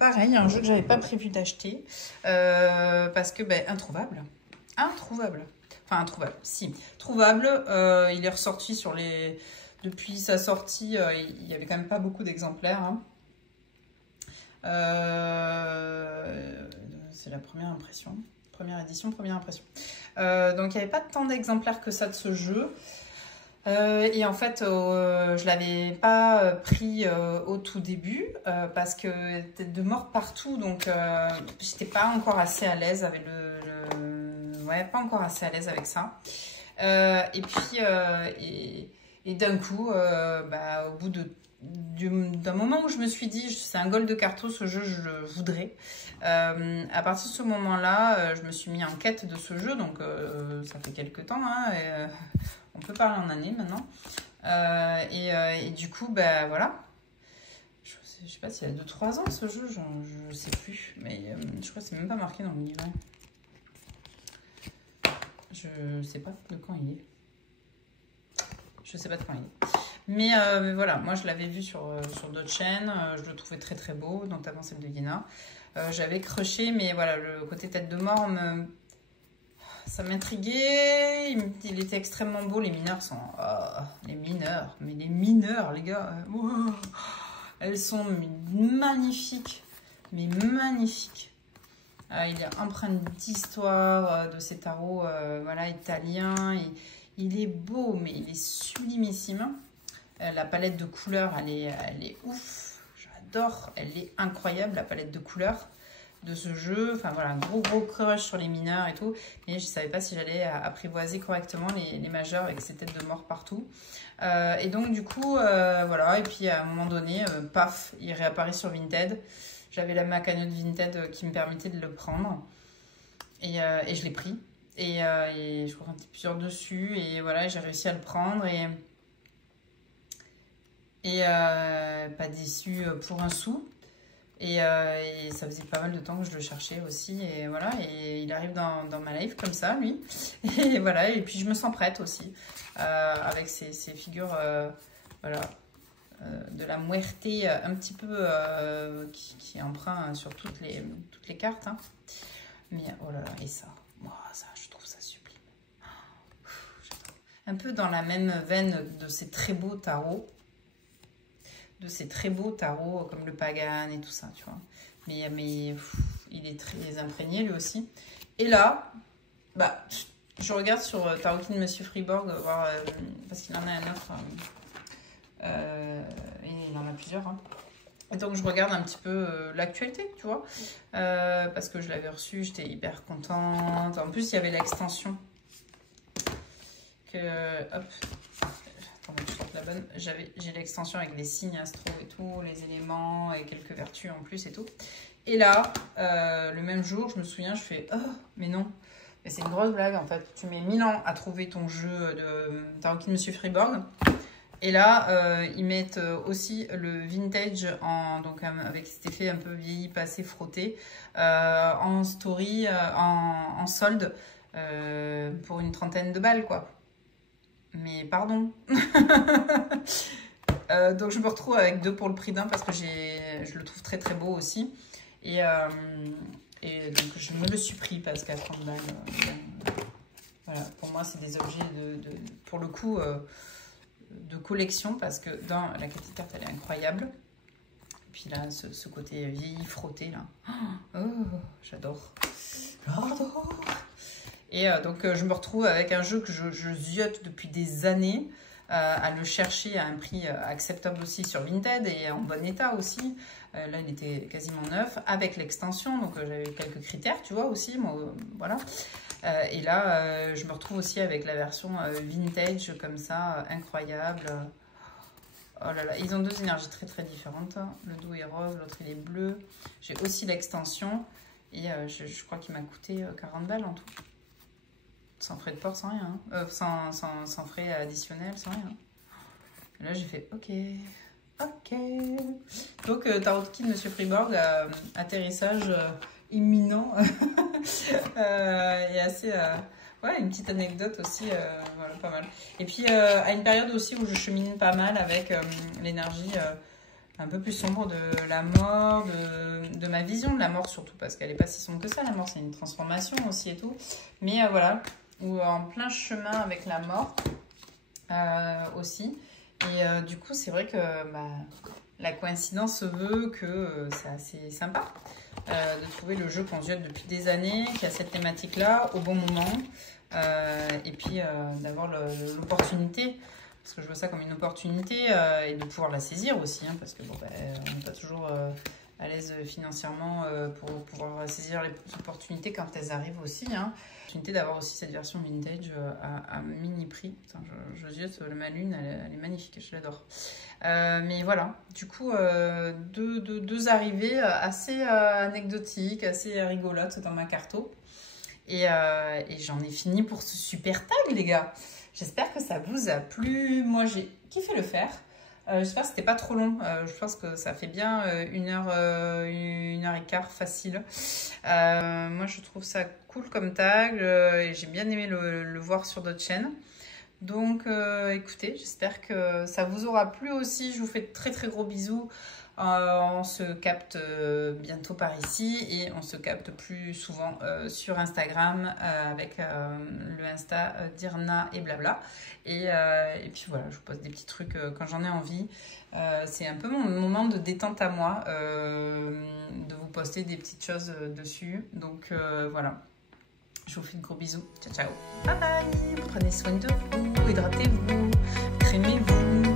pareil, un jeu que j'avais pas prévu d'acheter parce que introuvable. Introuvable. Enfin, introuvable, si. Trouvable, il est ressorti sur les... Depuis sa sortie, il n'y avait quand même pas beaucoup d'exemplaires. Hein. C'est la première impression. Première édition, première impression. Donc, il n'y avait pas tant d'exemplaires que ça de ce jeu. Et en fait, je l'avais pas pris au tout début parce que de mort partout. Donc, j'étais pas encore assez à l'aise avec ouais, pas encore assez à l'aise avec ça. Et puis... Et d'un coup, au bout d'un moment où je me suis dit, c'est un Gold de Carto, ce jeu, je le voudrais. À partir de ce moment-là, je me suis mis en quête de ce jeu, donc ça fait quelques temps, hein, on peut parler en année maintenant. Et du coup, voilà, je sais pas s'il y a 2-3 ans ce jeu, je sais plus. Mais je crois que c'est même pas marqué dans le livret. Je sais pas de quand il est. Je sais pas de quand il est. Mais voilà, moi je l'avais vu sur d'autres chaînes. Je le trouvais très très beau, notamment celle de Yéna. J'avais crushé, mais voilà, le côté tête de mort, ça m'intriguait. Il était extrêmement beau. Les mineurs sont... les mineurs. Mais les mineurs, les gars. Elles sont magnifiques. Mais magnifiques. Il est empreint d'histoire, de ces tarots voilà, italiens. Il est beau, mais il est sublimissime. La palette de couleurs, elle est ouf. J'adore. Elle est incroyable, la palette de couleurs de ce jeu. Enfin voilà, un gros crush sur les mineurs et tout. Mais je ne savais pas si j'allais apprivoiser correctement les majeurs avec ces têtes de mort partout. Et donc du coup, voilà. Et puis à un moment donné, paf, il réapparaît sur Vinted. J'avais ma cagnotte Vinted qui me permettait de le prendre. Et je l'ai pris. Et je crois un petit plusieurs dessus. Et voilà, j'ai réussi à le prendre. Et pas déçu pour un sou. Et ça faisait pas mal de temps que je le cherchais aussi. Et voilà, et il arrive dans ma life comme ça, lui. Et voilà, et puis je me sens prête aussi. Avec ces figures, voilà, de la muerte un petit peu qui est emprunt sur toutes les cartes. Hein. Mais oh là là, et ça, ça, je trouve ça sublime. Un peu dans la même veine de ces très beaux tarots. Comme le Pagan et tout ça, tu vois. Mais il est très imprégné lui aussi. Et là, bah, je regarde sur Tarot-Kin Monsieur Freeborg, voir, parce qu'il en a un autre. Et il en a plusieurs. Hein. Et donc je regarde un petit peu l'actualité, tu vois. Parce que je l'avais reçu, j'étais hyper contente. En plus, il y avait l'extension. Hop. Je sorte la bonne. J'ai l'extension avec les signes astro et tout, les éléments et quelques vertus en plus et tout. Et là, le même jour, je me souviens, je fais « Oh, mais non !» Mais c'est une grosse blague en fait. Tu mets 1000 ans à trouver ton jeu de Tarot-Kin Monsieur Freeborg. Et là, ils mettent aussi le vintage donc avec cet effet un peu vieilli, passé, frotté, en story, en solde, pour une 30aine de balles, quoi. Mais pardon. Donc je me retrouve avec 2 pour le prix d'un parce que je le trouve très très beau aussi. Et donc je me le suis pris parce qu'à 30 balles, voilà, pour moi c'est des objets pour le coup de collection parce que dans la qualité de carte elle est incroyable. Et puis là ce côté vieilli, frotté là. Oh, j'adore. J'adore. Et donc, je me retrouve avec un jeu que je ziote depuis des années, à le chercher à un prix acceptable aussi sur Vinted et en bon état aussi. Là, il était quasiment neuf, avec l'extension, donc j'avais quelques critères, tu vois, aussi, moi, voilà. Et là, je me retrouve aussi avec la version vintage, comme ça, incroyable. Oh là là, ils ont 2 énergies très très différentes. Le dos est rose, l'autre il est bleu. J'ai aussi l'extension, et je crois qu'il m'a coûté 40 balles en tout. Sans frais de port, sans rien. Sans frais additionnels, sans rien. Et là, j'ai fait OK. Donc, Tarot-Kin Monsieur Freeborg, atterrissage imminent. Et assez... ouais, une petite anecdote aussi, voilà, pas mal. Et puis, à une période aussi où je chemine pas mal avec l'énergie un peu plus sombre de la mort, de ma vision de la mort surtout, parce qu'elle n'est pas si sombre que ça, la mort, c'est une transformation aussi et tout. Mais voilà, ou en plein chemin avec la mort aussi. Et du coup, c'est vrai que la coïncidence veut que c'est assez sympa de trouver le jeu qu'on ziote depuis des années, qui a cette thématique-là, au bon moment. Et puis d'avoir l'opportunité, parce que je vois ça comme une opportunité, et de pouvoir la saisir aussi, hein, parce que bon, on n'est pas toujours à l'aise financièrement pour pouvoir saisir les opportunités quand elles arrivent aussi. Hein. L'opportunité d'avoir aussi cette version vintage à mini prix. Putain, je ziote ma lune, elle est magnifique, je l'adore. Mais voilà, du coup, deux arrivées assez anecdotiques, assez rigolotes dans ma carto. Et j'en ai fini pour ce super tag, les gars. J'espère que ça vous a plu. Moi, j'ai kiffé le faire. J'espère que c'était pas trop long. Je pense que ça fait bien 1 heure et quart facile. Moi, je trouve ça cool comme tag et j'ai bien aimé le voir sur d'autres chaînes. Donc, écoutez, j'espère que ça vous aura plu aussi. Je vous fais de très très gros bisous. On se capte bientôt par ici et on se capte plus souvent sur Instagram avec le Insta d'Irna et blabla. Et puis voilà, je vous poste des petits trucs quand j'en ai envie. C'est un peu mon moment de détente à moi, de vous poster des petites choses dessus. Donc voilà, je vous fais de gros bisous. Ciao, ciao. Bye bye. Prenez soin de vous, hydratez-vous, crémez-vous.